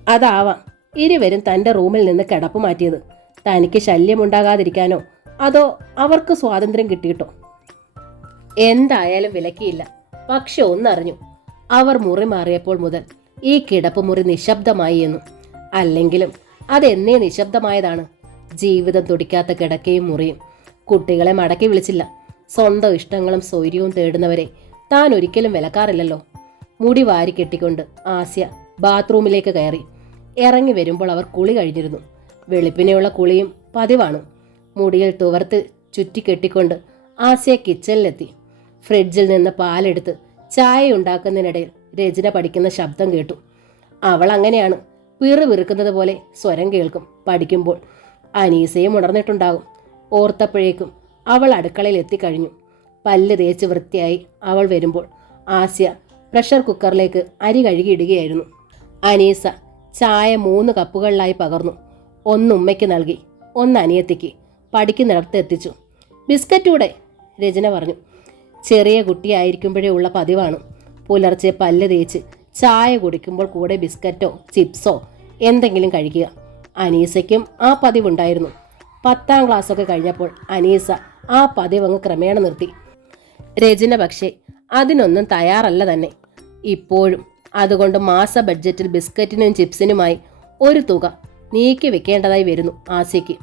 അതാവാം ഇരുവരും തൻ്റെ റൂമിൽ നിന്ന് കിടപ്പ് മാറ്റിയത്. തനിക്ക് ശല്യമുണ്ടാകാതിരിക്കാനോ അതോ അവർക്ക് സ്വാതന്ത്ര്യം കിട്ടിയിട്ടോ? എന്തായാലും വിലക്കിയില്ല. പക്ഷെ ഒന്നറിഞ്ഞു. അവർ മുറി മാറിയപ്പോൾ മുതൽ ഈ കിടപ്പ് മുറി നിശബ്ദമായി എന്നു. അല്ലെങ്കിലും അതെന്നേ നിശബ്ദമായതാണ്. ജീവിതം തുടിക്കാത്ത കിടക്കയും മുറിയും. കുട്ടികളെ മടക്കി വിളിച്ചില്ല. സ്വന്തം ഇഷ്ടങ്ങളും സൗര്യവും തേടുന്നവരെ താൻ ഒരിക്കലും വിലക്കാറില്ലല്ലോ. മുടി വാരി കെട്ടിക്കൊണ്ട് ആസിയ ബാത്റൂമിലേക്ക് കയറി. ഇറങ്ങി വരുമ്പോൾ അവർ കുളി കഴിഞ്ഞിരുന്നു. വെളുപ്പിനെയുള്ള കുളിയും പതിവാണ്. മുടിയിൽ തുവർത്ത് ചുറ്റിക്കെട്ടിക്കൊണ്ട് ആസിയ കിച്ചണിലെത്തി. ഫ്രിഡ്ജിൽ നിന്ന് പാലെടുത്ത് ചായ ഉണ്ടാക്കുന്നതിനിടയിൽ രചന പഠിക്കുന്ന ശബ്ദം കേട്ടു. അവൾ അങ്ങനെയാണ്. വിറുവിറുക്കുന്നത് പോലെ സ്വരം കേൾക്കും പഠിക്കുമ്പോൾ. അനീസയും ഉണർന്നിട്ടുണ്ടാകും. ഓർത്തപ്പോഴേക്കും അവൾ അടുക്കളയിൽ എത്തിക്കഴിഞ്ഞു. പല്ല് തേച്ച് വൃത്തിയായി അവൾ വരുമ്പോൾ ആസിയ പ്രഷർ കുക്കറിലേക്ക് അരി കഴുകിയിടുകയായിരുന്നു. അനീസ ചായ 3 കപ്പുകളിലായി പകർന്നു. 1 ഉമ്മയ്ക്ക് നൽകി, 1 അനിയത്തിക്ക്. പഠിക്കുന്നിടത്ത് എത്തിച്ചു. ബിസ്ക്കറ്റൂടെ, രചന പറഞ്ഞു. ചെറിയ കുട്ടിയായിരിക്കുമ്പോഴേ ഉള്ള പതിവാണ്. പുലർച്ചെ പല്ല് തേച്ച് ചായ കുടിക്കുമ്പോൾ കൂടെ ബിസ്ക്കറ്റോ ചിപ്സോ എന്തെങ്കിലും കഴിക്കുക. അനീസയ്ക്കും ആ പതിവുണ്ടായിരുന്നു. 10ാം ക്ലാസ്സൊക്കെ കഴിഞ്ഞപ്പോൾ അനീസ ആ പതിവങ്ങ് ക്രമേണ നിർത്തി. രചന പക്ഷേ അതിനൊന്നും തയ്യാറല്ല തന്നെ ഇപ്പോഴും. അതുകൊണ്ട് മാസ ബഡ്ജറ്റിൽ ബിസ്ക്കറ്റിനും ചിപ്സിനുമായി ഒരു തുക നീക്കി വെക്കേണ്ടതായി വരുന്നു ആസിയയ്ക്ക്.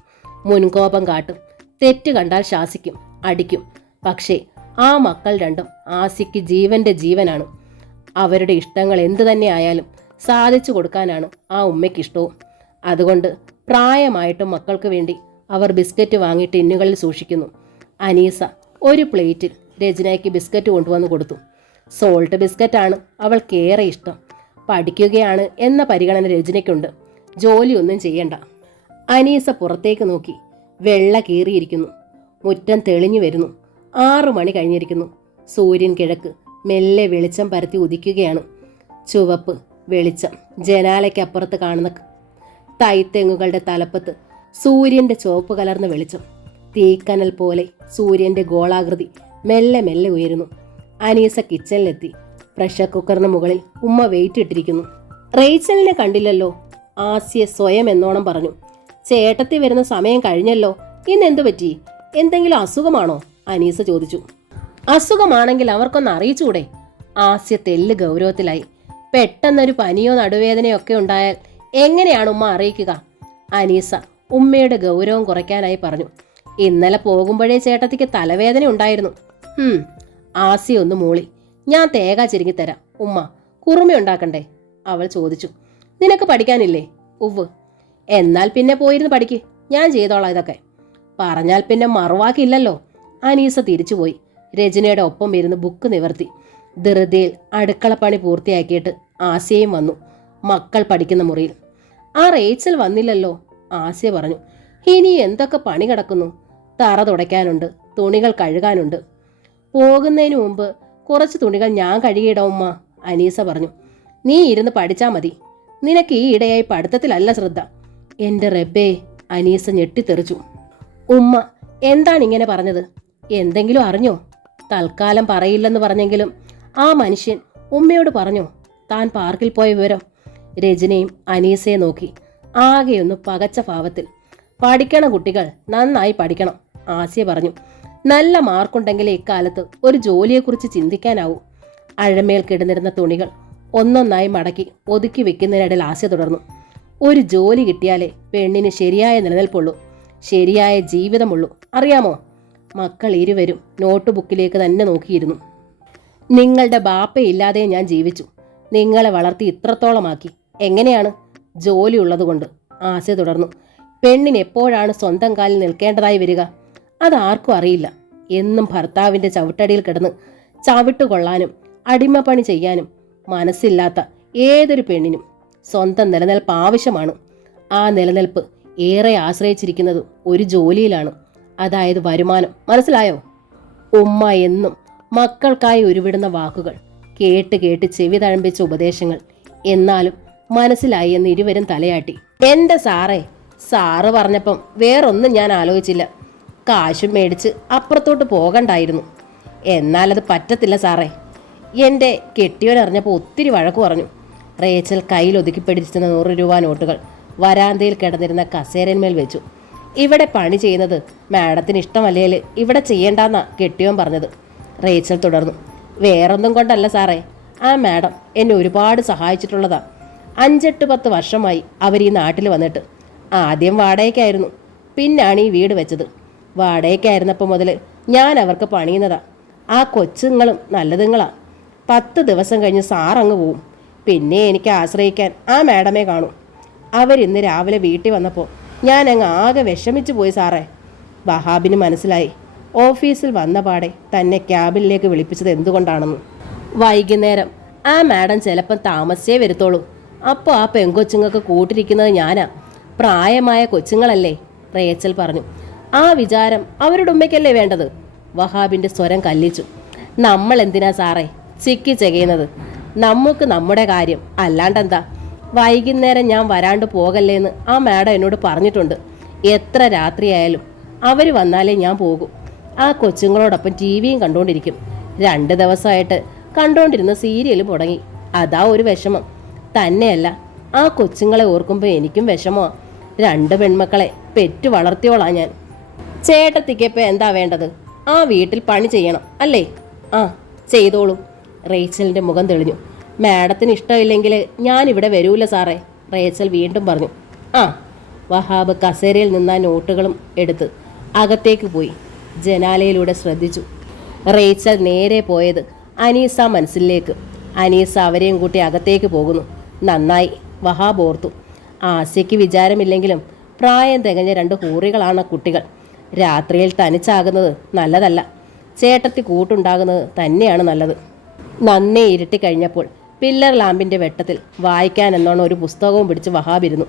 മുൻകോപം കാട്ടും. തെറ്റ് കണ്ടാൽ ശാസിക്കും, അടിക്കും. പക്ഷേ ആ മക്കൾ രണ്ടും ആസിയയ്ക്ക് ജീവന്റെ ജീവനാണ്. അവരുടെ ഇഷ്ടങ്ങൾ എന്തു തന്നെ ആയാലും സാധിച്ചു കൊടുക്കാനാണ് ആ ഉമ്മയ്ക്കിഷ്ടവും. അതുകൊണ്ട് പ്രായമായിട്ടും മക്കൾക്ക് വേണ്ടി അവർ ബിസ്ക്കറ്റ് വാങ്ങി ടിന്നുകളിൽ സൂക്ഷിക്കുന്നു. അനീസ ഒരു പ്ലേറ്റിൽ രചനയ്ക്ക് ബിസ്ക്കറ്റ് കൊണ്ടുവന്ന് കൊടുത്തു. സോൾട്ട് ബിസ്ക്കറ്റാണ് അവൾക്കേറെ ഇഷ്ടം. പഠിക്കുകയാണ് എന്ന പരിഗണന രചനയ്ക്കുണ്ട്. ജോലിയൊന്നും ചെയ്യണ്ട. അനീസ പുറത്തേക്ക് നോക്കി. വെള്ള കീറിയിരിക്കുന്നു. മുറ്റം തെളിഞ്ഞു വരുന്നു. 6 മണി കഴിഞ്ഞിരിക്കുന്നു. സൂര്യൻ കിഴക്ക് മെല്ലെ വെളിച്ചം പരത്തി ഉദിക്കുകയാണ്. ചുവപ്പ് വെളിച്ചം ജനാലയ്ക്കപ്പുറത്ത് കാണുന്ന തൈത്തെങ്ങുകളുടെ തലപ്പത്ത് സൂര്യന്റെ ചുവപ്പ് കലർന്ന വെളിച്ചം. തീക്കനൽ പോലെ സൂര്യന്റെ ഗോളാകൃതി മെല്ലെ മെല്ലെ ഉയരുന്നു. അനീസ കിച്ചണിലെത്തി. പ്രഷർ കുക്കറിന് മുകളിൽ ഉമ്മ വെയിറ്റ് ഇട്ടിരിക്കുന്നു. റേച്ചലിനെ കണ്ടില്ലല്ലോ, ആസിയ സ്വയം എന്നോണം പറഞ്ഞു. ചേട്ടത്തി വരുന്ന സമയം കഴിഞ്ഞല്ലോ, ഇന്നെന്തു പറ്റി? എന്തെങ്കിലും അസുഖമാണോ? അനീസ ചോദിച്ചു. അസുഖമാണെങ്കിൽ അവർക്കൊന്ന് അറിയിച്ചൂടെ? ആസിയ തെല്ല് ഗൗരവത്തിലായി. പെട്ടെന്നൊരു പനിയോ നടുവേദനയോ ഒക്കെ ഉണ്ടായാൽ എങ്ങനെയാണ് ഉമ്മ അറിയിക്കുക? അനീസ ഉമ്മയുടെ ഗൗരവം കുറയ്ക്കാനായി പറഞ്ഞു. ഇന്നലെ പോകുമ്പോഴേ ചേട്ടത്തിക്ക് തലവേദന ഉണ്ടായിരുന്നു. ആസിയ ഒന്ന് മൂളി. ഞാൻ തേങ്ങ ചിരുങ്ങിത്തരാം ഉമ്മ, കുറുമ ഉണ്ടാക്കണ്ടേ? അവൾ ചോദിച്ചു. നിനക്ക് പഠിക്കാനില്ലേ? ഉവ്വ്. എന്നാൽ പിന്നെ പോയിരുന്ന് പഠിക്ക്, ഞാൻ ചെയ്തോളാം ഇതൊക്കെ. പറഞ്ഞാൽ പിന്നെ മറുവാക്കില്ലല്ലോ. അനീസ തിരിച്ചുപോയി. രചനയുടെ ഒപ്പം ഇരുന്ന് ബുക്ക് നിവർത്തി. ധൃതിയിൽ അടുക്കളപ്പണി പൂർത്തിയാക്കിയിട്ട് ആസിയയും വന്നു. മക്കൾ പഠിക്കുന്ന മുറിയിൽ. ആ റേച്ചൽ വന്നില്ലല്ലോ, ആസിയ പറഞ്ഞു. ഇനി എന്തൊക്കെ പണി കിടക്കുന്നു. തറ തുടയ്ക്കാനുണ്ട്, തുണികൾ കഴുകാനുണ്ട്. പോകുന്നതിന് മുമ്പ് കുറച്ച് തുണികൾ ഞാൻ കഴുകിയിടാം ഉമ്മ, അനീസ പറഞ്ഞു. നീ ഇരുന്ന് പഠിച്ചാൽ മതി. നിനക്ക് ഈ ഇടയായി പഠിത്തത്തിലല്ല ശ്രദ്ധ. എൻ്റെ റബ്ബേ, അനീസ ഞെട്ടിത്തെറിച്ചു. ഉമ്മ എന്താണ് ഇങ്ങനെ പറഞ്ഞത്? എന്തെങ്കിലും അറിഞ്ഞോ? തൽക്കാലം പറയില്ലെന്ന് പറഞ്ഞെങ്കിലും ആ മനുഷ്യൻ ഉമ്മയോട് പറഞ്ഞോ താൻ പാർക്കിൽ പോയ വിവരം? രജനിയും അനീസയെ നോക്കി ആകെയൊന്ന് പകച്ച ഭാവത്തിൽ. പഠിക്കണ കുട്ടികൾ നന്നായി പഠിക്കണം, ആസിയ പറഞ്ഞു. നല്ല മാർക്കുണ്ടെങ്കിൽ ഇക്കാലത്ത് ഒരു ജോലിയെക്കുറിച്ച് ചിന്തിക്കാനാവൂ. അഴമേൽ കിടന്നിരുന്ന തുണികൾ ഒന്നൊന്നായി മടക്കി ഒതുക്കി വെക്കുന്നതിനിടയിൽ ആസിയ തുടർന്നു. ഒരു ജോലി കിട്ടിയാലേ പെണ്ണിന് ശരിയായ നിലനിൽപ്പുള്ളൂ, ശരിയായ ജീവിതമുള്ളൂ, അറിയാമോ? മക്കൾ ഇരുവരും നോട്ട് ബുക്കിലേക്ക് തന്നെ നോക്കിയിരുന്നു. നിങ്ങളുടെ ബാപ്പയില്ലാതെ ഞാൻ ജീവിച്ചു. നിങ്ങളെ വളർത്തി ഇത്രത്തോളമാക്കി. എങ്ങനെയാണ്? ജോലി ഉള്ളതുകൊണ്ട്, ആസിയ തുടർന്നു. പെണ്ണിന് എപ്പോഴാണ് സ്വന്തം കാലിൽ നിൽക്കേണ്ടതായി വരിക? അതാർക്കും അറിയില്ല. എന്നും ഭർത്താവിൻ്റെ ചവിട്ടടിയിൽ കിടന്ന് ചവിട്ടുകൊള്ളാനും അടിമപ്പണി ചെയ്യാനും മനസ്സില്ലാത്ത ഏതൊരു പെണ്ണിനും സ്വന്തം നിലനിൽപ്പ് ആവശ്യമാണ്. ആ നിലനിൽപ്പ് ഏറെ ആശ്രയിച്ചിരിക്കുന്നത് ഒരു ജോലിയിലാണ്, അതായത് വരുമാനം. മനസ്സിലായോ? ഉമ്മ എന്നും മക്കൾക്കായി ഉരുവിടുന്ന വാക്കുകൾ കേട്ട് കേട്ട് ചെവി തഴമ്പിച്ച ഉപദേശങ്ങൾ. എന്നാലും മനസ്സിലായി എന്ന് ഇരുവരും തലയാട്ടി. എൻ്റെ സാറ് പറഞ്ഞപ്പം വേറൊന്നും ഞാൻ ആലോചിച്ചില്ല. കാശും മേടിച്ച് അപ്പുറത്തോട്ട് പോകണ്ടായിരുന്നു. എന്നാലത് പറ്റത്തില്ല സാറേ. എൻ്റെ കെട്ടിയോനറിഞ്ഞപ്പോൾ ഒത്തിരി വഴക്ക് പറഞ്ഞു. റേച്ചൽ കയ്യിൽ ഒതുക്കിപ്പിടിച്ചിരുന്ന 100 രൂപ നോട്ടുകൾ വരാന്തയിൽ കിടന്നിരുന്ന കസേരന്മേൽ വെച്ചു. ഇവിടെ പണി ചെയ്യുന്നത് മാഡത്തിന് ഇഷ്ടമല്ലേൽ ഇവിടെ ചെയ്യേണ്ടെന്നാ കെട്ടിയോൻ പറഞ്ഞത്. റേച്ചൽ തുടർന്നു. വേറൊന്നും കൊണ്ടല്ല സാറേ, ആ മാഡം എന്നെ ഒരുപാട് സഹായിച്ചിട്ടുള്ളതാ. 5-8-10 വർഷമായി അവർ ഈ നാട്ടിൽ വന്നിട്ട്. ആദ്യം വാടകയ്ക്കായിരുന്നു, പിന്നാണ് ഈ വീട് വെച്ചത്. വാടകയ്ക്കായിരുന്നപ്പോൾ മുതൽ ഞാൻ അവർക്ക് പണിയുന്നതാ. ആ കൊച്ചുങ്ങളും നല്ലതുങ്ങളാ. 10 ദിവസം കഴിഞ്ഞ് സാറങ്ങ് പോവും. പിന്നെ എനിക്ക് ആശ്രയിക്കാൻ ആ മാഡമേ കാണൂ. അവരിന്ന് രാവിലെ വീട്ടിൽ വന്നപ്പോൾ ഞാൻ അങ്ങ് ആകെ വിഷമിച്ചു പോയി സാറേ. വഹാബിന് മനസ്സിലായി ഓഫീസിൽ വന്ന പാടെ തന്നെ ക്യാബിനിലേക്ക് വിളിപ്പിച്ചത് എന്തുകൊണ്ടാണെന്ന്. വൈകുന്നേരം ആ മാഡം ചിലപ്പം താമസിച്ചേ വരുത്തോളൂ. അപ്പോൾ ആ പെങ്കൊച്ചുങ്ങൾക്ക് കൂട്ടിരിക്കുന്നത് ഞാനാ. പ്രായമായ കൊച്ചുങ്ങളല്ലേ, റേച്ചൽ പറഞ്ഞു. ആ വിചാരം അവരുടെ ഉമ്മയ്ക്കല്ലേ വേണ്ടത്? വഹാബിൻ്റെ സ്വരം കല്ലിച്ചു. നമ്മൾ എന്തിനാ സാറേ ചിക്കി ചെകയുന്നത്? നമുക്ക് നമ്മുടെ കാര്യം അല്ലാണ്ടെന്താ? വൈകുന്നേരം ഞാൻ വരാണ്ട് പോകല്ലേന്ന് ആ മാഡം എന്നോട് പറഞ്ഞിട്ടുണ്ട്. എത്ര രാത്രിയായാലും അവർ വന്നാലേ ഞാൻ പോകും. ആ കൊച്ചുങ്ങളോടൊപ്പം ടിവിയും കണ്ടുകൊണ്ടിരിക്കും. 2 ദിവസമായിട്ട് കണ്ടുകൊണ്ടിരുന്ന സീരിയൽ മുടങ്ങി. അതാ ഒരു വിഷമം. തന്നെയല്ല, ആ കൊച്ചുങ്ങളെ ഓർക്കുമ്പോൾ എനിക്കും വിഷമമാണ്. 2 പെൺമക്കളെ പെറ്റു വളർത്തിയോളാം ഞാൻ. ചേട്ടത്തിക്കപ്പോൾ എന്താ വേണ്ടത്? ആ വീട്ടിൽ പണി ചെയ്യണം അല്ലേ? ആ ചെയ്തോളൂ. റേച്ചലിൻ്റെ മുഖം തെളിഞ്ഞു. മാഡത്തിന് ഇഷ്ടമില്ലെങ്കിൽ ഞാനിവിടെ വരൂല സാറേ, റേച്ചൽ വീണ്ടും പറഞ്ഞു. ആ. വഹാബ് കസേരയിൽ നിന്ന നോട്ടുകളും എടുത്ത് അകത്തേക്ക് പോയി. ജനാലയിലൂടെ ശ്രദ്ധിച്ചു. റേച്ചൽ നേരെ പോയത് അനീസ മനസ്സിലേക്ക്. അനീസ അവരെയും കൂട്ടി അകത്തേക്ക് പോകുന്നു. നന്നായി, വഹാബ് ഓർത്തു. ആസിയയ്ക്ക് വിചാരമില്ലെങ്കിലും പ്രായം തികഞ്ഞ 2 ഹൂറികളാണ് കുട്ടികൾ. രാത്രിയിൽ തനിച്ചാകുന്നത് നല്ലതല്ല. ചേട്ടത്തി കൂട്ടുണ്ടാകുന്നത് തന്നെയാണ് നല്ലത്. നന്നേ ഇരുട്ടിക്കഴിഞ്ഞപ്പോൾ പില്ലർ ലാമ്പിൻ്റെ വെട്ടത്തിൽ വായിക്കാൻ എന്നോണം ഒരു പുസ്തകവും പിടിച്ച് വഹാബിരുന്നു.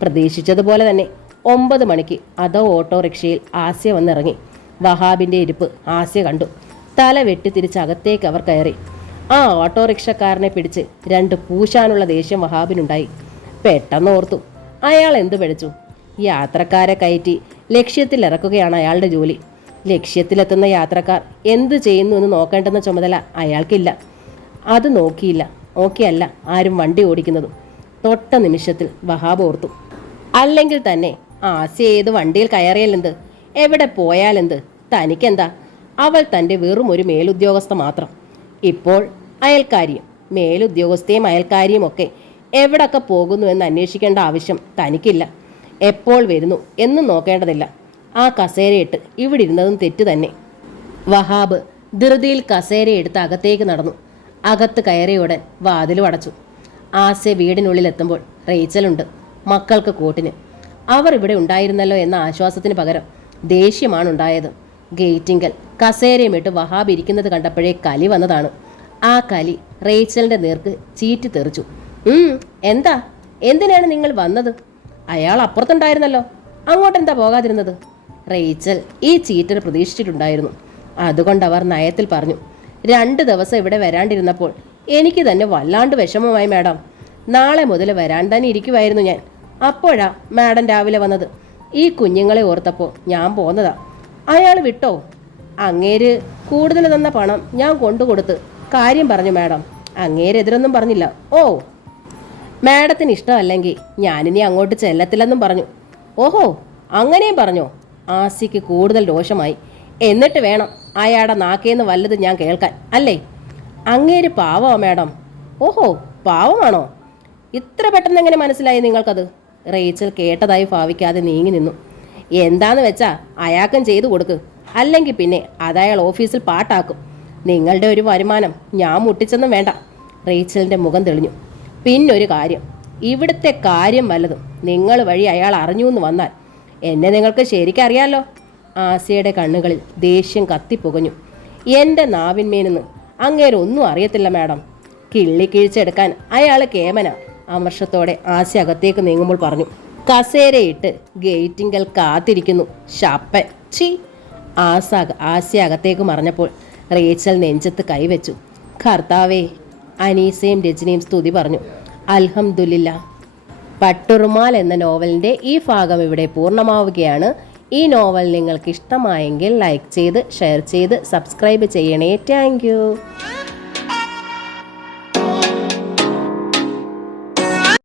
പ്രതീക്ഷിച്ചതുപോലെ തന്നെ 9 മണിക്ക് അതോ ഓട്ടോറിക്ഷയിൽ ആസിയ വന്നിറങ്ങി. വഹാബിൻ്റെ ഇരിപ്പ് ആസിയ കണ്ടു. തല വെട്ടിത്തിരിച്ച് അകത്തേക്ക് അവർ കയറി. ആ ഓട്ടോറിക്ഷക്കാരനെ പിടിച്ച് 2 പൂശാനുള്ള ദേഷ്യം വഹാബിനുണ്ടായി. പെട്ടെന്ന് ഓർത്തു, അയാൾ എന്തു പിടിച്ചു? യാത്രക്കാരെ കയറ്റി ലക്ഷ്യത്തിലിറക്കുകയാണ് അയാളുടെ ജോലി. ലക്ഷ്യത്തിലെത്തുന്ന യാത്രക്കാർ എന്തു ചെയ്യുന്നു എന്ന് നോക്കേണ്ടെന്ന ചുമതല അയാൾക്കില്ല. അത് നോക്കിയല്ല ആരും വണ്ടി ഓടിക്കുന്നതും. തൊട്ട നിമിഷത്തിൽ വഹാബ് ഓർത്തു, അല്ലെങ്കിൽ തന്നെ ആസിയ ഏത് വണ്ടിയിൽ കയറിയാലെന്ത്, എവിടെ പോയാലെന്ത്, തനിക്കെന്താ? അവൾ തൻ്റെ വെറും ഒരു മേലുദ്യോഗസ്ഥ മാത്രം. ഇപ്പോൾ അയൽക്കാരിയും മേലുദ്യോഗസ്ഥയും അയൽക്കാരിയും ഒക്കെ എവിടൊക്കെ പോകുന്നു എന്ന് അന്വേഷിക്കേണ്ട ആവശ്യം തനിക്കില്ല. എപ്പോൾ വരുന്നു എന്നും നോക്കേണ്ടതില്ല. ആ കസേരയിട്ട് ഇവിടെ ഇരുന്നതും തെറ്റ് തന്നെ. വഹാബ് ധൃതിയിൽ കസേരയെടുത്ത് അകത്തേക്ക് നടന്നു. അകത്ത് കയറിയുടൻ വാതിലും അടച്ചു. ആസിയ വീടിനുള്ളിലെത്തുമ്പോൾ റേച്ചലുണ്ട്, മക്കൾക്ക് കൂട്ടിന്. അവർ ഇവിടെ ഉണ്ടായിരുന്നല്ലോ എന്ന ആശ്വാസത്തിന് പകരം ദേഷ്യമാണ് ഉണ്ടായത്. ഗേറ്റിങ്കൽ കസേരയുമിട്ട് വഹാബ് ഇരിക്കുന്നത് കണ്ടപ്പോഴേ കലി വന്നതാണ്. ആ കലി റേച്ചലിൻ്റെ നേർക്ക് ചീറ്റി തെറിച്ചു. എന്തിനാണ് നിങ്ങൾ വന്നത്? അയാൾ അപ്പുറത്തുണ്ടായിരുന്നല്ലോ, അങ്ങോട്ടെന്താ പോകാതിരുന്നത്? റേച്ചൽ ഈ ചീറ്റർ പ്രതീക്ഷിച്ചിട്ടുണ്ടായിരുന്നു. അതുകൊണ്ട് അവർ നയത്തിൽ പറഞ്ഞു, 2 ദിവസം ഇവിടെ വരാണ്ടിരുന്നപ്പോൾ എനിക്ക് തന്നെ വല്ലാണ്ട് വിഷമമായി മാഡം. നാളെ മുതൽ വരാൻ തന്നെ ഇരിക്കുമായിരുന്നു ഞാൻ. അപ്പോഴാ മാഡം രാവിലെ വന്നത്. ഈ കുഞ്ഞുങ്ങളെ ഓർത്തപ്പോൾ ഞാൻ പോന്നതാ. അയാൾ വിട്ടോ? അങ്ങേര് കൂടുതൽ തന്ന പണം ഞാൻ കൊണ്ടുകൊടുത്ത് കാര്യം പറഞ്ഞു മാഡം. അങ്ങേരെതിരൊന്നും പറഞ്ഞില്ല. ഓ, മാഡത്തിന് ഇഷ്ടമല്ലെങ്കിൽ ഞാനിനി അങ്ങോട്ട് ചെല്ലത്തില്ലെന്നും പറഞ്ഞു. ഓഹോ, അങ്ങനെയും പറഞ്ഞോ? ആസിക്ക് കൂടുതൽ രോഷമായി. എന്നിട്ട് വേണം അയാളുടെ നാക്കേന്ന് വല്ലത് ഞാൻ കേൾക്കാൻ, അല്ലേ? അങ്ങേര് പാവമോ മാഡം? ഓഹോ, പാവമാണോ? ഇത്ര പെട്ടെന്ന് എങ്ങനെ മനസ്സിലായി നിങ്ങൾക്കത്? റേച്ചൽ കേട്ടതായി ഭാവിക്കാതെ നീങ്ങി നിന്നു. എന്താന്ന് വെച്ചാ അയാൾക്കും ചെയ്തു കൊടുക്ക്, അല്ലെങ്കിൽ പിന്നെ അതയാൾ ഓഫീസിൽ പാട്ടാക്കും. നിങ്ങളുടെ ഒരു വരുമാനം ഞാൻ മുട്ടിച്ചെന്നും വേണ്ട. റേച്ചലിൻ്റെ മുഖം തെളിഞ്ഞു. പിന്നൊരു കാര്യം, ഇവിടുത്തെ കാര്യം വല്ലതും നിങ്ങൾ വഴി അയാൾ അറിഞ്ഞു എന്ന് വന്നാൽ എന്നെ നിങ്ങൾക്ക് ശരിക്കറിയാലോ. ആസിയയുടെ കണ്ണുകളിൽ ദേഷ്യം കത്തിപ്പുകഞ്ഞു. എൻ്റെ നാവിന്മേനെന്ന് അങ്ങേരൊന്നും അറിയത്തില്ല മാഡം. കിള്ളിക്കിഴിച്ചെടുക്കാൻ അയാൾ കേമന. അമർഷത്തോടെ ആസിയ അകത്തേക്ക് നീങ്ങുമ്പോൾ പറഞ്ഞു. കസേരയിട്ട് ഗേറ്റിങ്കൽ കാത്തിരിക്കുന്നു ശപ്പൻ. ചീ. ആസിയ അകത്തേക്ക് മറഞ്ഞപ്പോൾ റേച്ചൽ നെഞ്ചത്ത് കൈവച്ചു. കർത്താവേ. അനീസയും രജനിയും സ്തുതി പറഞ്ഞു. അൽഹംദുലില്ലാ. പട്ടുറുമാൽ എന്ന നോവലിൻ്റെ ഈ ഭാഗം ഇവിടെ പൂർണ്ണമാവുകയാണ്. ഈ നോവൽ നിങ്ങൾക്ക് ഇഷ്ടമായെങ്കിൽ ലൈക്ക് ചെയ്ത് ഷെയർ ചെയ്ത് സബ്സ്ക്രൈബ് ചെയ്യണേ. താങ്ക്